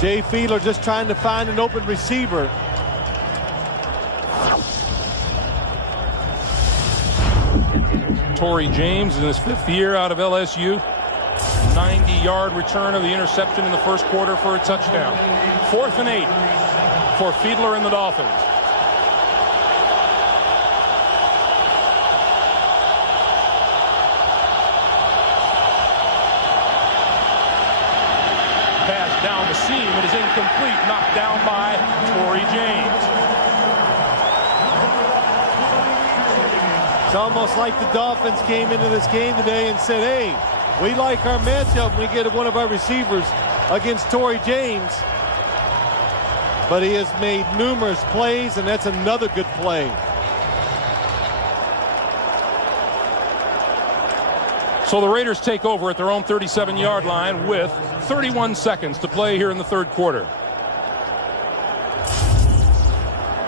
Jay Fiedler just trying to find an open receiver. Torrey James in his 5th year out of LSU. 90-yard return of the interception in the first quarter for a touchdown. 4th and 8 for Fiedler and the Dolphins. Pass down the seam. It is incomplete. Knocked down by Torrey James. It's almost like the Dolphins came into this game today and said, hey, we like our matchup. We get one of our receivers against Torrey James. But he has made numerous plays, and that's another good play. So the Raiders take over at their own 37-yard line with 31 seconds to play here in the third quarter.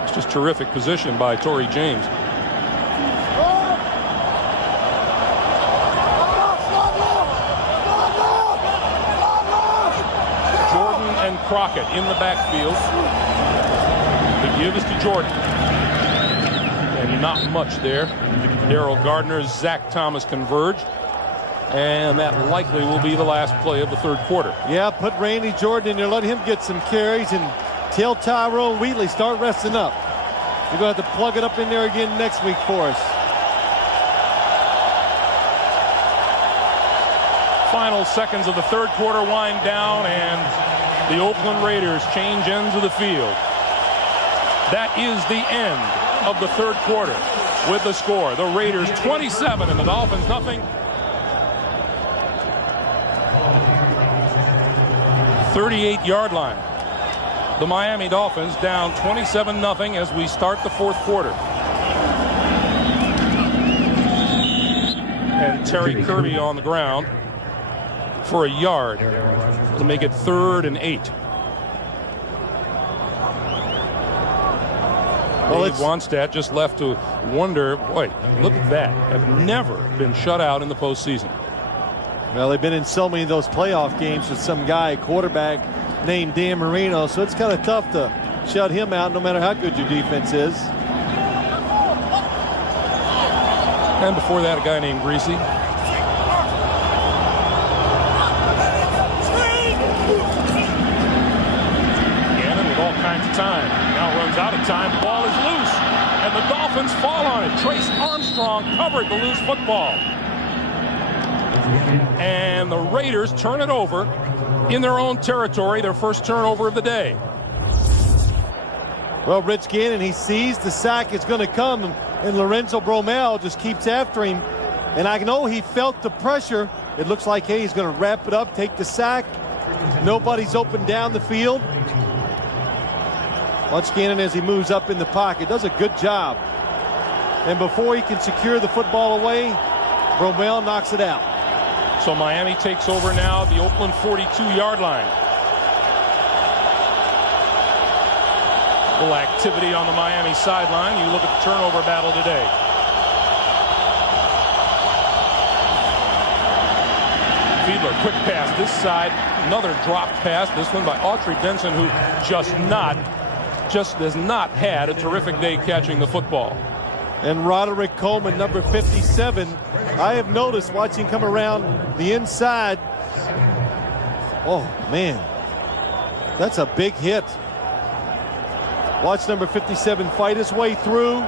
It's just terrific position by Torrey James. Jordan and Crockett in the backfield. The give is to Jordan. And not much there. Darrell Gardner, Zach Thomas converge. And that likely will be the last play of the third quarter. Yeah, put Randy Jordan in there. Let him get some carries and tell Tyrone Wheatley start resting up. You're going to have to plug it up in there again next week for us. Final seconds of the third quarter wind down, and the Oakland Raiders change ends of the field. That is the end of the third quarter with the score. The Raiders 27 and the Dolphins nothing. 38-yard line. The Miami Dolphins down 27-0 as we start the fourth quarter. And Terry Kirby on the ground for a yard to make it 3rd and 8. Well, Dave Wannstedt just left to wonder, boy, look at that. Have never been shut out in the postseason. Well, they've been in so many of those playoff games with some guy, quarterback named Dan Marino, so it's kind of tough to shut him out no matter how good your defense is. And before that, a guy named Greasy. Gannon with all kinds of time. Now runs out of time. The ball is loose, and the Dolphins fall on it. Trace Armstrong covered the loose football. And the Raiders turn it over in their own territory, their first turnover of the day. Well, Rich Gannon, he sees the sack is going to come, and Lorenzo Bromell just keeps after him. And I know he felt the pressure. It looks like, hey, he's going to wrap it up, take the sack. Nobody's open down the field. Watch Gannon as he moves up in the pocket. Does a good job. And before he can secure the football away, Bromell knocks it out. So Miami takes over now the Oakland 42-yard line. Little activity on the Miami sideline. You look at the turnover battle today. Fiedler, quick pass this side. Another dropped pass. This one by Autry Denson, who just has not had a terrific day catching the football. And Roderick Coleman, number 57. I have noticed watching come around the inside. Oh, man. That's a big hit. Watch number 57 fight his way through.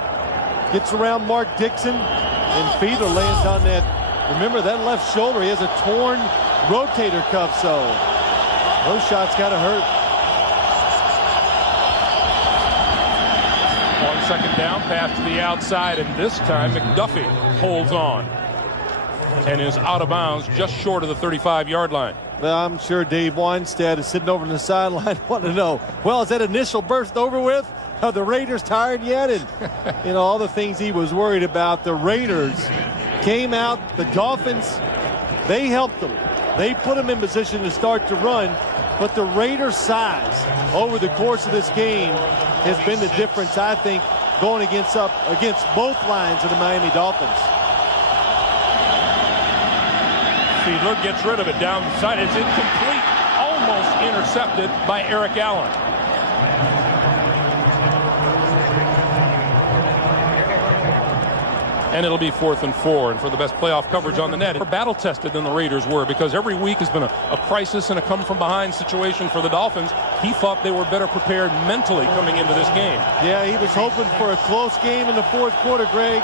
Gets around Mark Dixon. And Fiedler lands on that. Remember, that left shoulder, he has a torn rotator cuff, so those shots got to hurt. On second down, pass to the outside, and this time McDuffie holds on and is out of bounds just short of the 35-yard line. Well, I'm sure Dave Wannstedt is sitting over on the sideline wanting to know, well, is that initial burst over with? Are the Raiders tired yet? And, all the things he was worried about. The Raiders came out. The Dolphins, they helped them. They put them in position to start to run. But the Raiders' size over the course of this game has been the difference, I think, going against both lines of the Miami Dolphins. Fiedler gets rid of it down the side. It's incomplete, almost intercepted by Eric Allen. And it'll be 4th and 4, and for the best playoff coverage on the net. More battle tested than the Raiders were, because every week has been a crisis and a come from behind situation for the Dolphins. He thought they were better prepared mentally coming into this game. Yeah, he was hoping for a close game in the fourth quarter, Greg.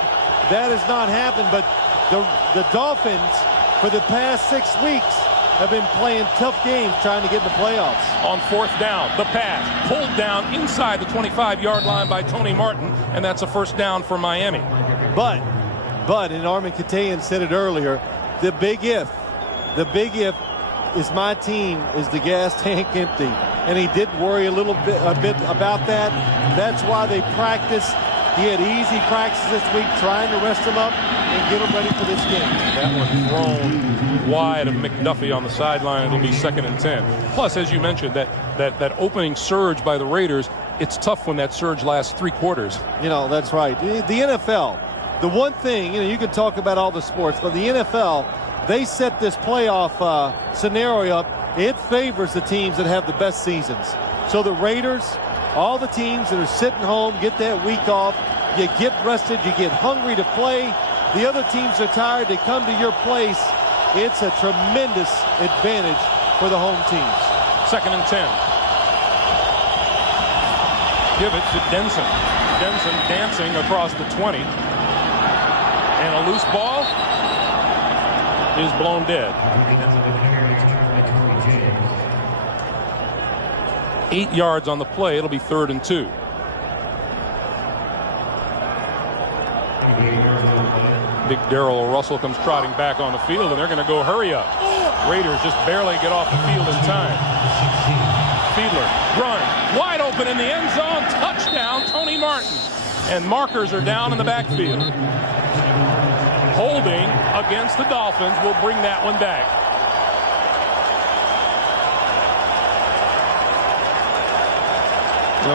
That has not happened, but the Dolphins, for the past 6 weeks, have been playing tough games trying to get in the playoffs. On 4th down, the pass pulled down inside the 25-yard line by Tony Martin, and that's a first down for Miami. But, and Armin Katayan said it earlier, the big if is my team is the gas tank empty. And he did worry a bit about that. That's why they practice. He had easy practice this week trying to rest him up and get him ready for this game. That one thrown wide of McDuffie on the sideline. It'll be 2nd and 10. Plus, as you mentioned, that opening surge by the Raiders, it's tough when that surge lasts 3 quarters. That's right. The NFL, the one thing, you can talk about all the sports, but the NFL, they set this playoff scenario up. It favors the teams that have the best seasons. So the Raiders, all the teams that are sitting home, get that week off. You get rested. You get hungry to play. The other teams are tired. They come to your place. It's a tremendous advantage for the home teams. 2nd and 10. Give it to Denson. Denson dancing across the 20. And a loose ball is blown dead. 8 yards on the play. It'll be 3rd and 2. Big Darrell Russell comes trotting back on the field, and they're going to go hurry up. Raiders just barely get off the field in time. Fiedler, run, wide open in the end zone. Touchdown, Tony Martin. And markers are down in the backfield. Holding against the Dolphins will bring that one back.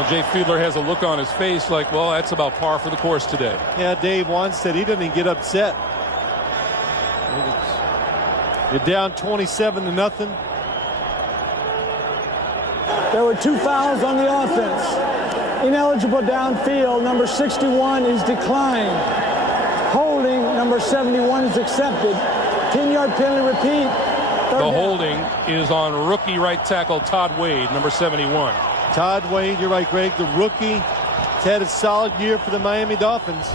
Jay Fiedler has a look on his face like, well, that's about par for the course today. Yeah, Dave once said he doesn't get upset. You're down 27-0. There were 2 fouls on the offense. Ineligible downfield, number 61 is declined. Holding, number 71 is accepted. 10-yard penalty, repeat. The holding is on rookie right tackle Todd Wade, number 71. Todd Wade, you're right, Greg. The rookie has had a solid year for the Miami Dolphins.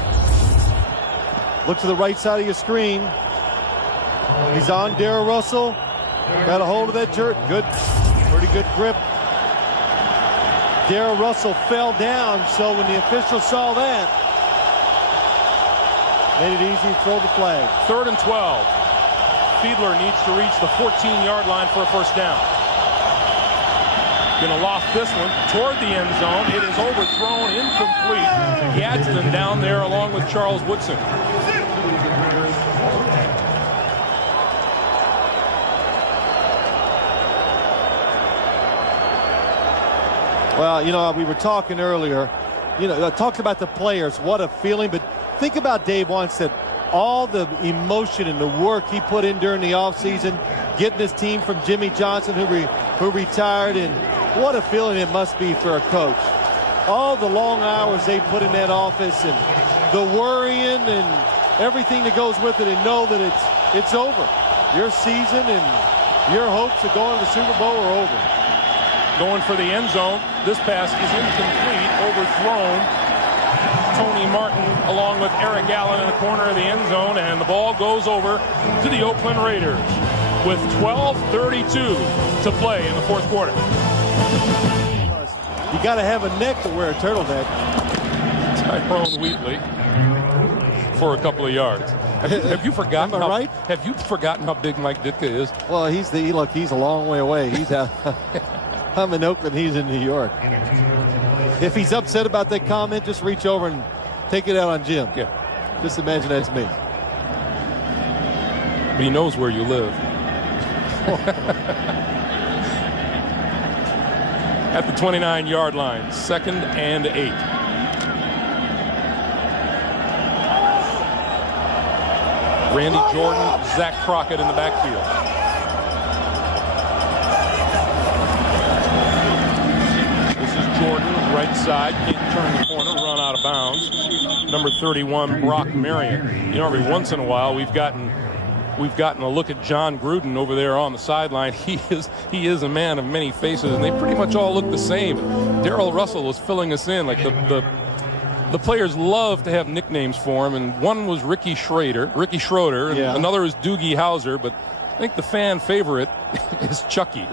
Look to the right side of your screen. He's on Darrell Russell. Got a hold of that jerk. Good, pretty good grip. Darrell Russell fell down, so when the official saw that, made it easy to throw the flag. 3rd and 12. Fiedler needs to reach the 14-yard line for a first down. Going to loft this one toward the end zone. It is overthrown, incomplete. Gadsden down there along with Charles Woodson. Well, we were talking earlier. I talked about the players. What a feeling. But think about Dave once said all the emotion and the work he put in during the offseason, getting his team from Jimmy Johnson, who retired, and what a feeling it must be for a coach. All the long hours they put in that office and the worrying and everything that goes with it, and know that it's over. Your season and your hopes of going to the Super Bowl are over. Going for the end zone. This pass is incomplete, overthrown. Tony Martin along with Eric Allen in the corner of the end zone, and the ball goes over to the Oakland Raiders with 12:32 to play in the 4th quarter. You got to have a neck to wear a turtleneck. Tyrone Wheatley for a couple of yards. Have you forgotten? Am I right? Have you forgotten how big Mike Ditka is? Well, he's a long way away. He's out. I'm in Oakland. He's in New York. If he's upset about that comment, just reach over and take it out on Jim. Yeah. Just imagine that's me. But he knows where you live. At the 29-yard line, 2nd and 8. Randy Jordan, Zach Crockett in the backfield. This is Jordan, right side, can't turn the corner, run out of bounds. Number 31, Brock Marion. Every once in a while we've gotten a look at John Gruden over there on the sideline. He is a man of many faces, and they pretty much all look the same. Darrell Russell was filling us in. Like the players love to have nicknames for him, and one was Ricky Schroeder, and another is Doogie Howser, but I think the fan favorite is Chucky.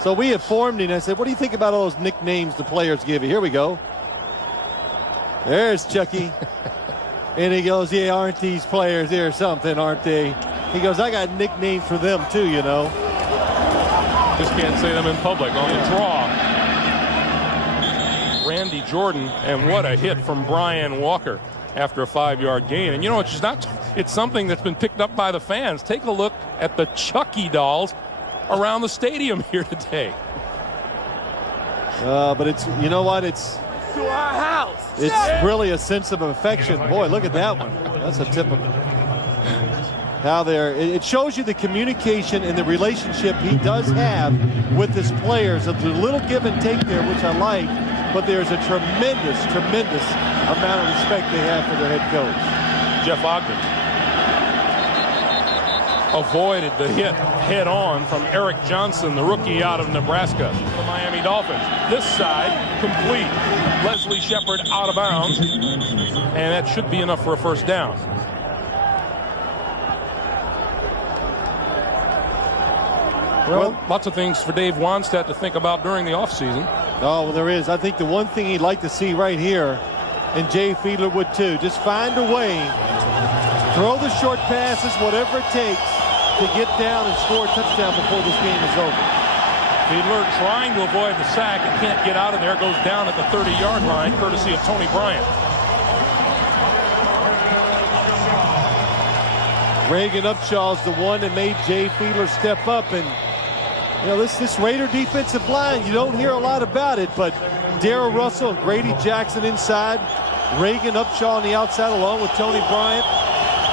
So we informed him. I said, what do you think about all those nicknames the players give you? Here we go. There's Chucky. And he goes, yeah, aren't these players here something, aren't they? He goes, I got nicknames for them too, Just can't say them in public. On the draw, Randy Jordan, and what a hit from Brian Walker after a 5-yard gain. And you know, it's something that's been picked up by the fans. Take a look at the Chucky dolls around the stadium here today. But it's, you know what, it's To our house. It's really a sense of affection. Boy, look at that one. That's a typical. How there, it shows you the communication and the relationship he does have with his players. A little give and take there, which I like, but there's a tremendous amount of respect they have for their head coach. Jeff Ogden avoided the hit head on from Eric Johnson, the rookie out of Nebraska. The Miami Dolphins. This side complete. Leslie Shepard out of bounds, and that should be enough for a first down. Well, lots of things for Dave Wannstedt to think about during the offseason. Oh, well, there is. I think the one thing he'd like to see right here, and Jay Fiedler would too, just find a way, throw the short passes, whatever it takes, to get down and score a touchdown before this game is over. Fiedler trying to avoid the sack and can't get out of there. Goes down at the 30-yard line, courtesy of Tony Bryant. Reagan Upshaw's the one that made Jay Fiedler step up. And, you know, this Raider defensive line, you don't hear a lot about it, but Darrell Russell and Grady Jackson inside, Reagan Upshaw on the outside along with Tony Bryant.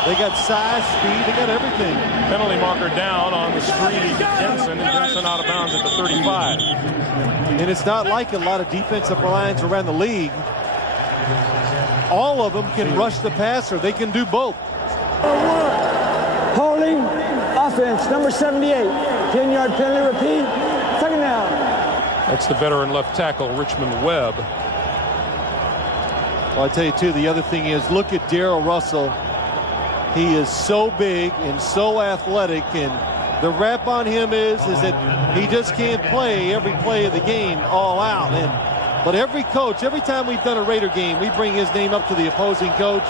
They got size, speed, they got everything. Penalty marker down on the screen to Jensen, and Jensen out of bounds at the 35. And it's not like a lot of defensive lines around the league. All of them can rush the passer. They can do both. Holding offense, number 78. 10-yard penalty, repeat. Second down. That's the veteran left tackle, Richmond Webb. Well, I tell you, too, the other thing is, look at Darrell Russell. He is so big and so athletic, and the rap on him is that he just can't play every play of the game all out. But every coach, every time we've done a Raider game, we bring his name up to the opposing coach,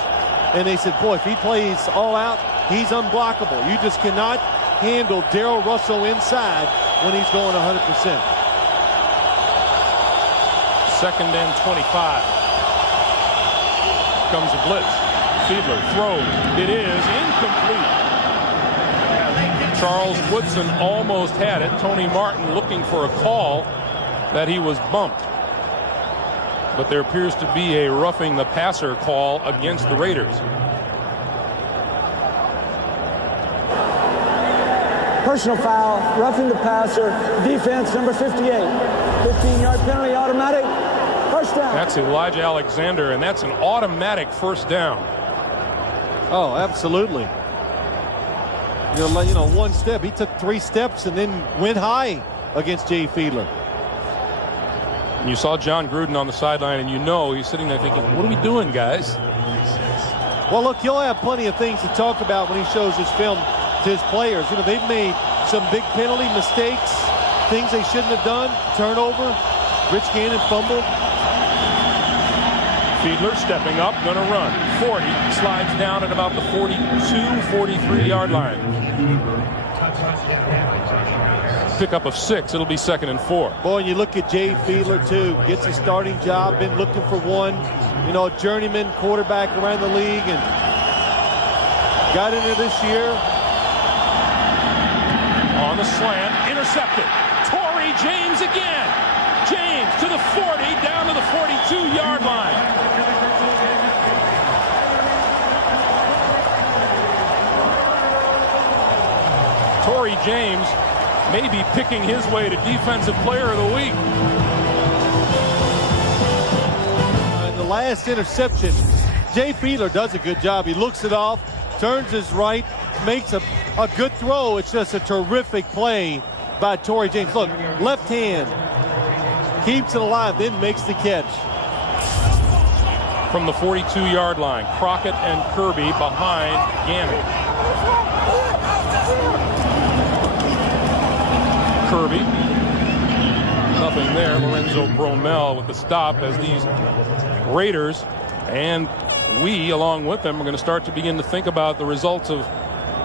and they said, boy, if he plays all out, he's unblockable. You just cannot handle Darrell Russell inside when he's going 100%. Second and 25. Comes a blitz. Fiedler throws. It is incomplete. Charles Woodson almost had it. Tony Martin looking for a call that he was bumped. But there appears to be a roughing the passer call against the Raiders. Personal foul, roughing the passer, defense, number 58. 15-yard penalty, automatic, first down. That's Elijah Alexander, and that's an automatic first down. Oh, absolutely. You know, one step. He took 3 steps and then went high against Jay Fiedler. And you saw John Gruden on the sideline, and you know he's sitting there thinking, what are we doing, guys? Well, look, he'll have plenty of things to talk about when he shows his film to his players. You know, they've made some big penalty mistakes, things they shouldn't have done, turnover, Rich Gannon fumbled. Fiedler stepping up, gonna run. 40, slides down at about the 42, 43-yard line. Pickup of 6, it'll be 2nd and 4. Boy, and you look at Jay Fiedler, too. Gets a starting job, been looking for one. You know, a journeyman quarterback around the league, and got into this year. On the slant, intercepted. Torrey James again. James to the 40, down to the 42-yard line. Torrey James may be picking his way to Defensive Player of the Week. The last interception, Jay Fiedler does a good job. He looks it off, turns his right, makes a good throw. It's just a terrific play by Torrey James. Look, left hand, keeps it alive, then makes the catch. From the 42-yard line, Crockett and Kirby behind Gannon. Kirby, nothing there. Lorenzo Bromell with the stop as these Raiders and we, along with them, are going to start to begin to think about the results of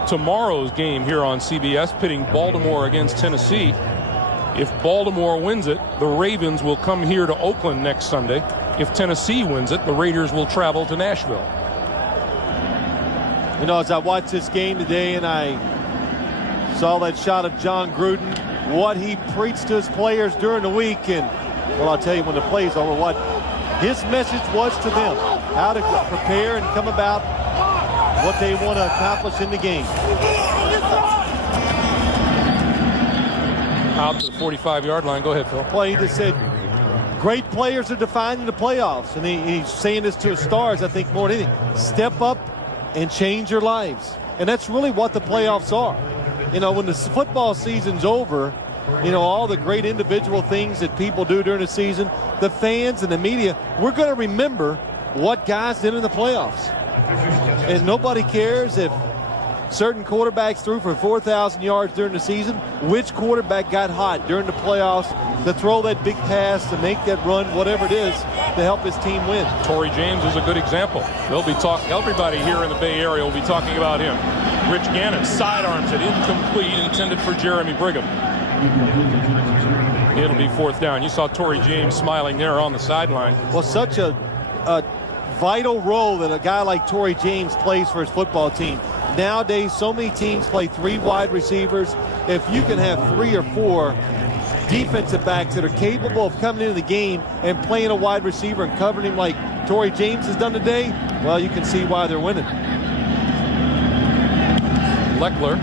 tomorrow's game here on CBS, pitting Baltimore against Tennessee. If Baltimore wins it, the Ravens will come here to Oakland next Sunday. If Tennessee wins it, the Raiders will travel to Nashville. You know, as I watched this game today and I saw that shot of John Gruden, what he preached to his players during the week, and well, I'll tell you when the play's over what his message was to them, how to prepare and come about what they want to accomplish in the game. Out to the 45-yard line. Go ahead, Phil. Well, he just said great players are defined in the playoffs, and he's saying this to his stars, I think, more than anything. Step up and change your lives. And that's really what the playoffs are. You know, when the football season's over, you know, all the great individual things that people do during the season, the fans and the media, we're going to remember what guys did in the playoffs. And nobody cares if certain quarterbacks threw for 4,000 yards during the season. Which quarterback got hot during the playoffs to throw that big pass, to make that run, whatever it is, to help his team win? Torrey James is a good example. They'll be talking, everybody here in the Bay Area will be talking about him. Rich Gannon sidearms it, incomplete, intended for Jeremy Brigham. It'll be 4th down. You saw Torrey James smiling there on the sideline. Well, such a vital role that a guy like Torrey James plays for his football team. Nowadays, so many teams play 3 wide receivers. If you can have 3 or 4 defensive backs that are capable of coming into the game and playing a wide receiver and covering him like Torrey James has done today, well, you can see why they're winning. Leckler.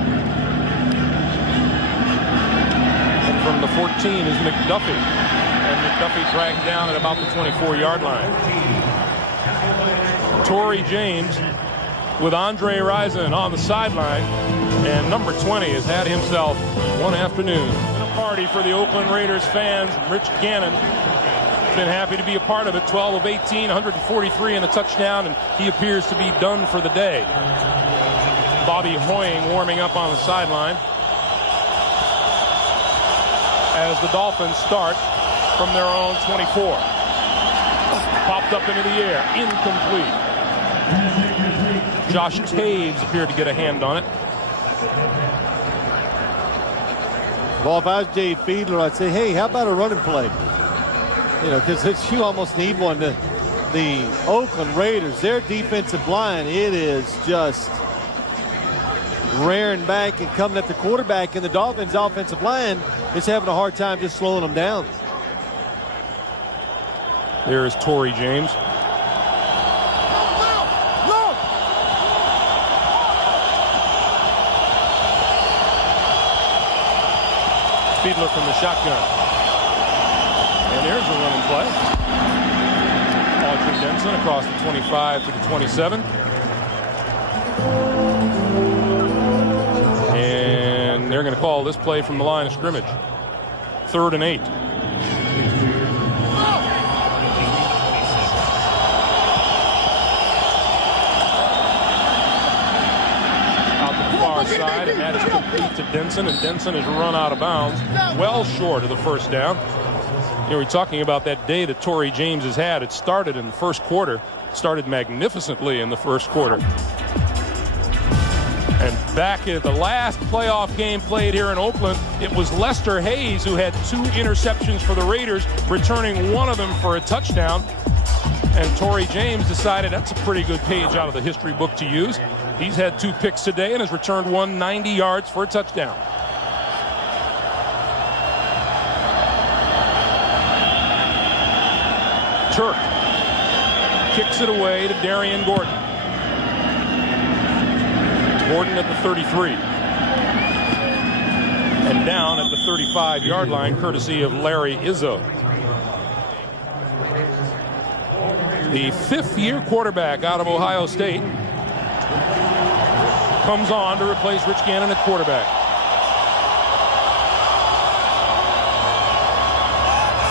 And from the 14 is McDuffie. And McDuffie dragged down at about the 24-yard line. Torrey James with Andre Rison on the sideline, and number 20 has had himself one afternoon. And a party for the Oakland Raiders fans. Rich Gannon been happy to be a part of it. 12 of 18, 143 and a touchdown, and he appears to be done for the day. Bobby Hoying warming up on the sideline as the Dolphins start from their own 24. Popped up into the air, incomplete. Josh Taves appeared to get a hand on it. Well, if I was Jay Fiedler, I'd say, hey, how about a running play? You know, because you almost need one. The Oakland Raiders, their defensive line, it is just rearing back and coming at the quarterback, and the Dolphins' offensive line is having a hard time just slowing them down. There is Torrey James. Fiedler from the shotgun. And there's a running play. Audrey Denson across the 25 to the 27. And they're going to call this play from the line of scrimmage. 3rd and 8. Side, and that is complete to Denson, and Denson is run out of bounds, well short of the 1st down. You know, we're talking about that day that Torrey James has had. It started in the 1st quarter, started magnificently in the 1st quarter. And back at the last playoff game played here in Oakland, it was Lester Hayes who had 2 interceptions for the Raiders, returning one of them for a touchdown. And Torrey James decided that's a pretty good page out of the history book to use. He's had 2 picks today and has returned one 90 yards for a touchdown. Turk kicks it away to Darian Gordon. Gordon at the 33. And down at the 35-yard line, courtesy of Larry Izzo. The 5th-year quarterback out of Ohio State comes on to replace Rich Gannon at quarterback.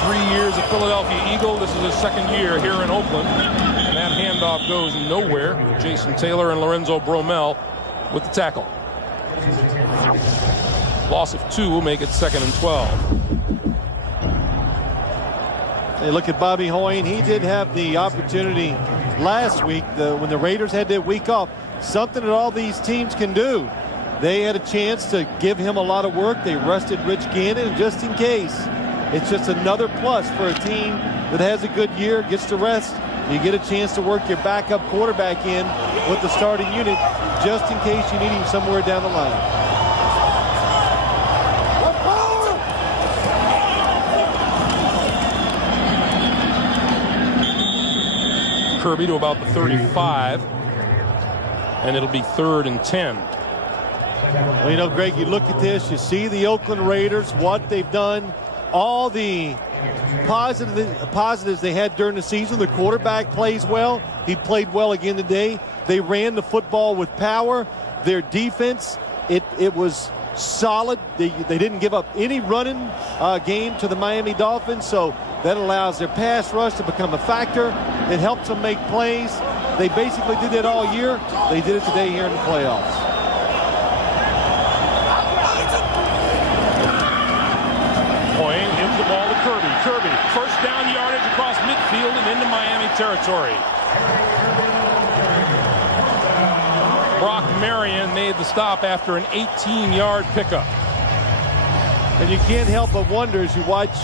3 years a Philadelphia Eagle. This is his 2nd year here in Oakland. And that handoff goes nowhere. Jason Taylor and Lorenzo Bromell with the tackle. Loss of 2 will make it 2nd and 12. Hey, look at Bobby Hoying. He did have the opportunity last week when the Raiders had that week off. Something that all these teams can do. they had a chance to give him a lot of work. They rested Rich Gannon, and just in case, it's just another plus for a team that has a good year, gets to rest. You get a chance to work your backup quarterback in with the starting unit just in case you need him somewhere down the line. Kirby to about the 35, and it'll be 3rd and 10. Well, you know, Greg, you look at this, you see the Oakland Raiders, what they've done, all the positives they had during the season. The quarterback plays well. He played well again today. They ran the football with power. Their defense, it was solid. They didn't give up any running game to the Miami Dolphins, so that allows their pass rush to become a factor. It helps them make plays. They basically did that all year. They did it today here in the playoffs. Hoying gives the ball to Kirby. Kirby, first down yardage across midfield and into Miami territory. Brock Marion made the stop after an 18-yard pickup. And you can't help but wonder as you watch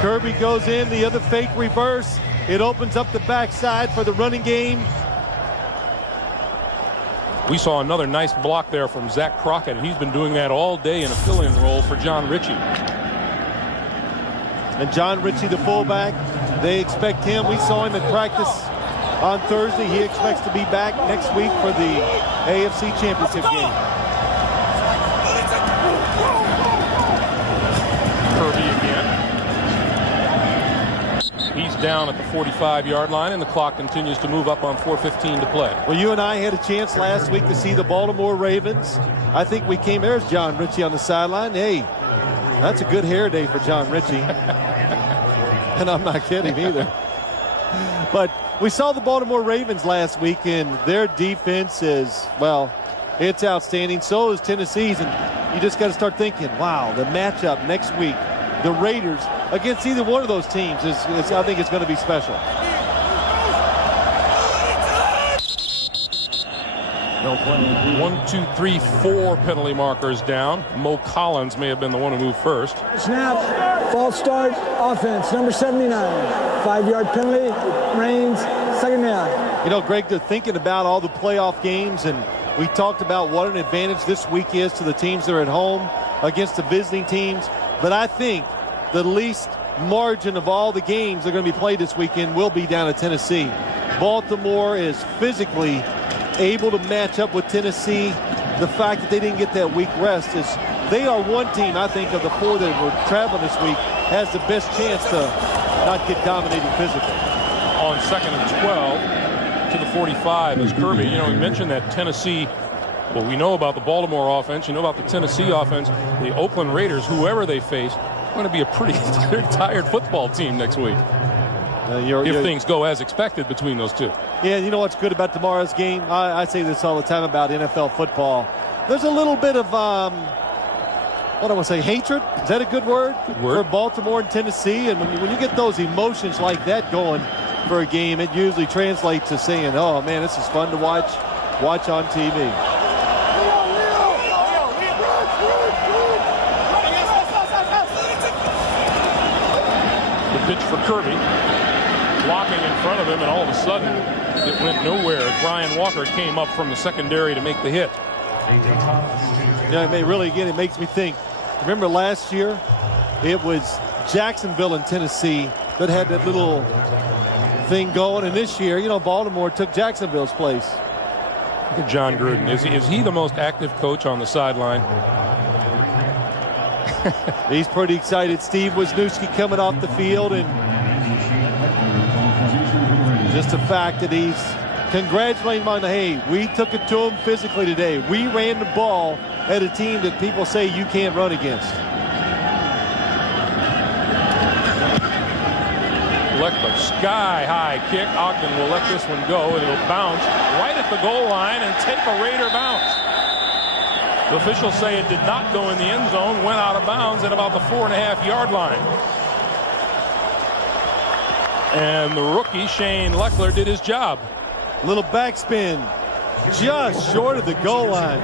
Kirby goes in, the other fake reverse. It opens up the backside for the running game. We saw another nice block there from Zach Crockett, and he's been doing that all day in a fill-in role for John Ritchie. And John Ritchie, the fullback, they expect him. We saw him at practice on Thursday. He expects to be back next week for the AFC Championship game. Kirby again. He's down at the 45-yard line, and the clock continues to move up on 4:15 to play. Well, you and I had a chance last week to see the Baltimore Ravens. I think we came, there's John Ritchie on the sideline. Hey, that's a good hair day for John Ritchie. And I'm not kidding either. But we saw the Baltimore Ravens last week, and their defense is, well, it's outstanding. So is Tennessee's, and you just got to start thinking, wow, the matchup next week, the Raiders against either one of those teams is I think it's going to be special. 1, 2, 3, 4 penalty markers down. Mo Collins may have been the one who moved first. Snap, false start, offense, number 79. 5-yard penalty, Reigns, second down. You know, Greg, they're thinking about all the playoff games, and we talked about what an advantage this week is to the teams that are at home against the visiting teams. But I think the least margin of all the games that are going to be played this weekend will be down at Tennessee. Baltimore is physically able to match up with Tennessee. The fact that they didn't get that week rest is they are one team, I think, of the 4 that were traveling this week has the best chance to not get dominated physically. On 2nd and 12 to the 45 is Kirby. You know, we mentioned that Tennessee, well, we know about the Baltimore offense, you know about the Tennessee offense. The Oakland Raiders, whoever they face, going to be a pretty tired football team next week. If things go as expected between those two. Yeah, you know what's good about tomorrow's game? I say this all the time about NFL football. There's a little bit of, what do I want to say, hatred? Is that a good word? Good word. For Baltimore and Tennessee. And when you get those emotions like that going for a game, it usually translates to saying, oh, man, this is fun to watch on TV. The pitch for Kirby. Blocking in front of him, and all of a sudden it went nowhere. Brian Walker came up from the secondary to make the hit. Yeah, it makes me think. Remember last year, it was Jacksonville and Tennessee that had that little thing going, and this year, you know, Baltimore took Jacksonville's place. Look at John Gruden. Is he the most active coach on the sideline? He's pretty excited. Steve Wisniewski coming off the field, and just the fact that he's congratulating him on, hey, we took it to him physically today. We ran the ball at a team that people say you can't run against. Leckler, sky-high kick. Ogden will let this one go, and it'll bounce right at the goal line and take a Raider bounce. The officials say it did not go in the end zone, went out of bounds at about the 4.5-yard line. And the rookie, Shane Leckler, did his job. Little backspin. just short of the goal line.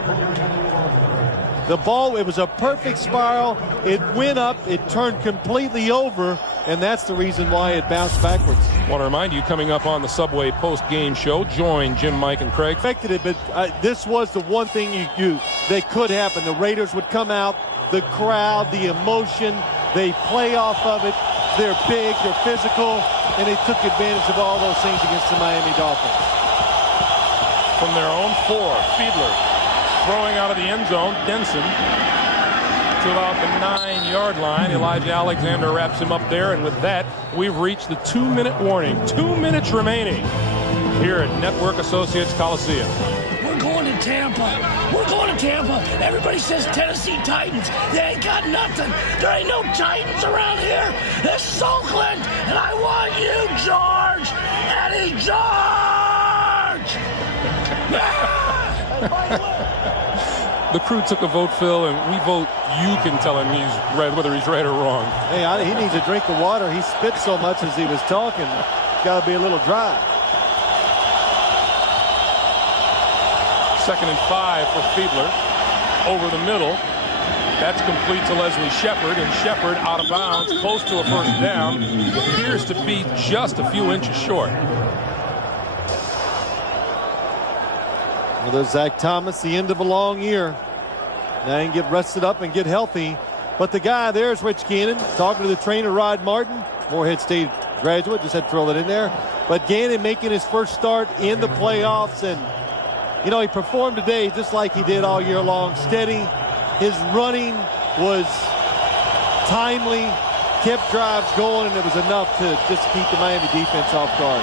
The ball, it was a perfect spiral. It went up, it turned completely over, and that's the reason why it bounced backwards. Want to remind you, coming up on the Subway post-game show, join Jim, Mike, and Craig. Affected it, but this was the one thing that could happen. The Raiders would come out, the crowd, the emotion, they play off of it. They're big, they're physical, and they took advantage of all those things against the Miami Dolphins. From their own 4, Fiedler throwing out of the end zone. Denson to about the 9-yard line. Elijah Alexander wraps him up there, and with that, we've reached the 2-minute warning. 2 minutes remaining here at Network Associates Coliseum. We're going to Tampa. We're going to Tampa. Everybody says Tennessee Titans. They ain't got nothing. There ain't no Titans around here. This is Oakland, and I want you, George. Eddie George. The crew took a vote, Phil, and we vote you can tell him he's right, whether he's right or wrong. Hey, he needs a drink of water. He spit so much as he was talking. Got to be a little dry. 2nd and 5 for Fiedler. Over the middle. That's complete to Leslie Shepard, and Shepard out of bounds, close to a first down. Appears to be just a few inches short. Well, there's Zach Thomas, the end of a long year. Now he can get rested up and get healthy. But the guy there is Rich Gannon, talking to the trainer, Rod Martin. Morehead State graduate, just had to throw that in there. But Gannon making his first start in the playoffs. And, you know, he performed today just like he did all year long. Steady. His running was timely, kept drives going, and it was enough to just keep the Miami defense off guard.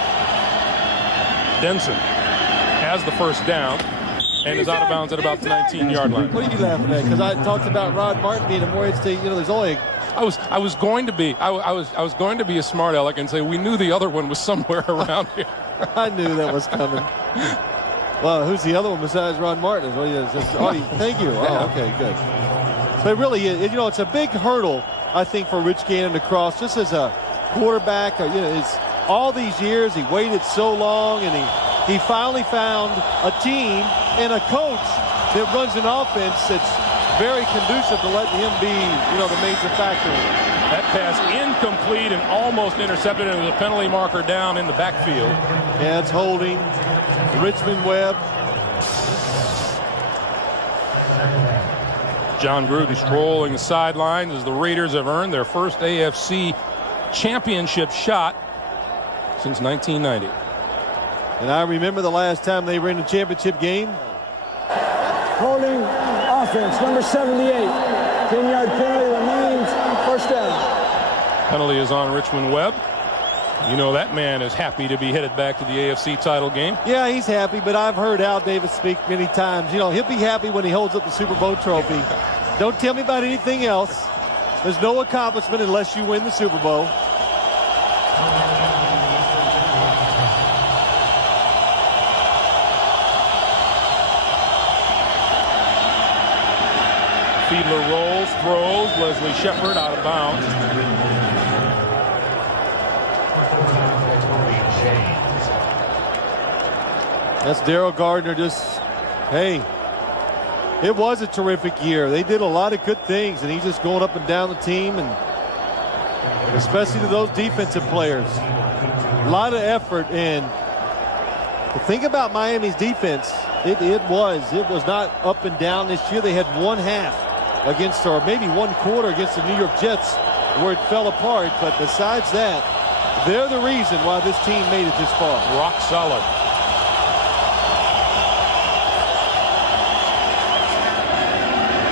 Denson has the first down and is out of bounds at about the 19-yard line. What are you laughing at? Because I talked about Rod Martin being a Morehead State. You know, there's only. I was going to be a smart aleck and say we knew the other one was somewhere around here. I knew that was coming. Well, who's the other one besides Rod Martin? Thank you. Oh, okay, good. So it really is. You know, it's a big hurdle, I think, for Rich Gannon to cross. Just as a quarterback, you know, it's all these years he waited so long, and he finally found a team and a coach that runs an offense that's very conducive to letting him be, you know, the major factor. That pass incomplete and almost intercepted, and the penalty marker down in the backfield. Yeah, it's holding. Richmond Webb. John Gruden strolling the sidelines as the Raiders have earned their first AFC championship shot since 1990. And I remember the last time they were in the championship game. Holding offense, number 78. 10-yard penalty remains, first down. Penalty is on Richmond Webb. You know that man is happy to be headed back to the AFC title game. Yeah, he's happy, but I've heard Al Davis speak many times. You know, he'll be happy when he holds up the Super Bowl trophy. Don't tell me about anything else. There's no accomplishment unless you win the Super Bowl. Fiedler rolls, throws. Leslie Shepard out of bounds. That's Daryl Gardner just, hey, it was a terrific year. They did a lot of good things, and he's just going up and down the team, and especially to those defensive players. A lot of effort, and the thing about Miami's defense, it was not up and down this year. They had one half against, or maybe one quarter against the New York Jets where it fell apart, but besides that, they're the reason why this team made it this far. Rock solid.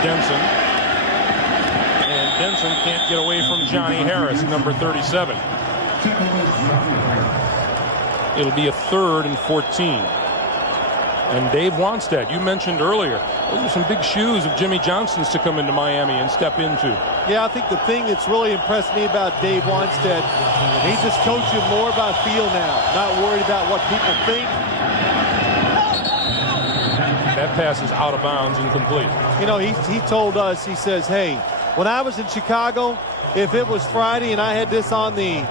Denson. And Denson can't get away from Johnny Harris, number 37. It'll be a 3rd and 14. And Dave Wanstead, you mentioned earlier, those are some big shoes of Jimmy Johnson's to come into Miami and step into. Yeah, I think the thing that's really impressed me about Dave Wanstead, he's just coaching more about feel now, not worried about what people think. That pass is out of bounds, incomplete. You know, he told us, he says, hey, when I was in Chicago, if it was Friday and I had this on the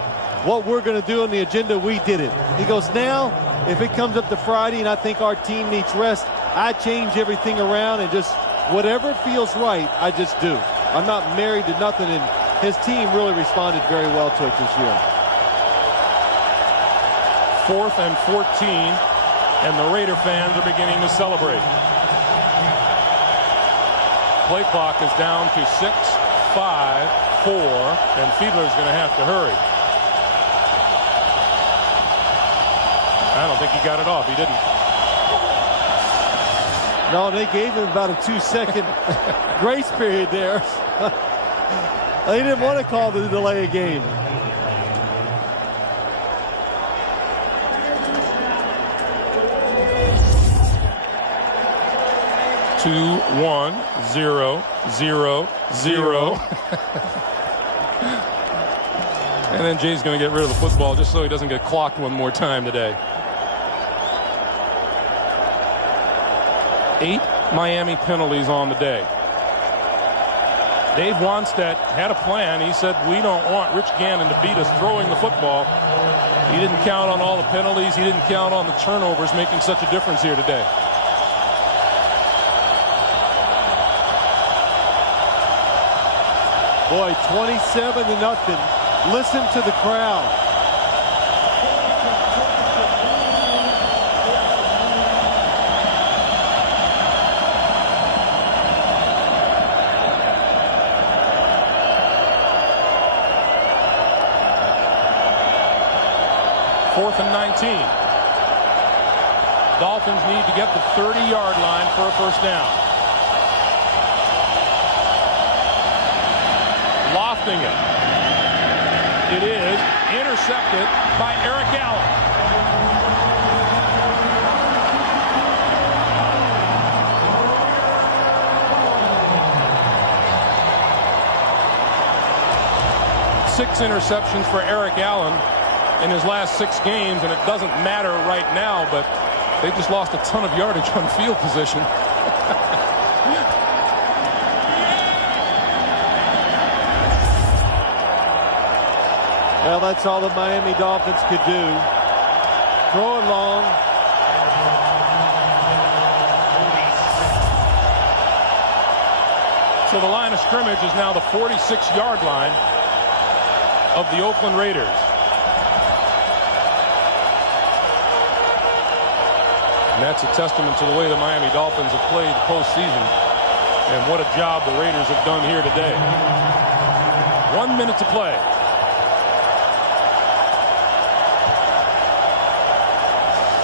what we're going to do on the agenda, we did it. He goes, now, if it comes up to Friday and I think our team needs rest, I change everything around and just whatever feels right, I just do. I'm not married to nothing, and his team really responded very well to it this year. 4th and 14, and the Raider fans are beginning to celebrate. Play clock is down to 6, 5, 4, and Fiedler's going to have to hurry. I don't think he got it off. He didn't. No, they gave him about a 2-second grace period there. They didn't want to call the delay game. Two, 1, 0, 0, 0. And then Jay's going to get rid of the football just so he doesn't get clocked one more time today. 8 Miami penalties on the day. Dave Wanstead had a plan. He said, we don't want Rich Gannon to beat us throwing the football. He didn't count on all the penalties. He didn't count on the turnovers making such a difference here today. Boy, 27-0. Listen to the crowd. Fourth and 19. Dolphins need to get the 30-yard line for a first down. Lofting it. It is intercepted by Eric Allen. Six interceptions for Eric Allen in his last 6 games, and it doesn't matter right now, but they just lost a ton of yardage on field position. Well, that's all the Miami Dolphins could do. Throw it long. So the line of scrimmage is now the 46-yard line of the Oakland Raiders. And that's a testament to the way the Miami Dolphins have played the postseason. And what a job the Raiders have done here today. 1 minute to play.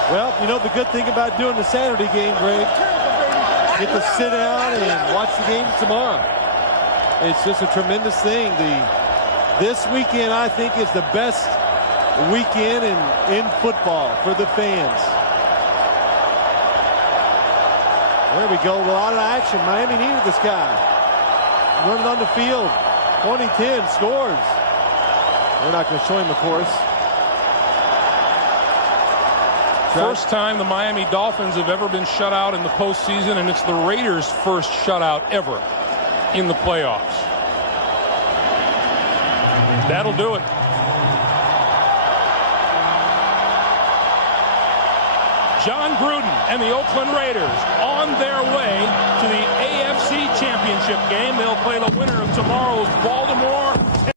Well, you know the good thing about doing the Saturday game, Greg, get to sit down and watch the game tomorrow. It's just a tremendous thing. This weekend, I think, is the best weekend in football for the fans. There we go. A lot of action. Miami needed this guy. Running on the field. 2010 scores. We're not going to show him, of course. First time the Miami Dolphins have ever been shut out in the postseason, and it's the Raiders' first shutout ever in the playoffs. That'll do it. John Gruden and the Oakland Raiders on their way to the AFC Championship game. They'll play the winner of tomorrow's Baltimore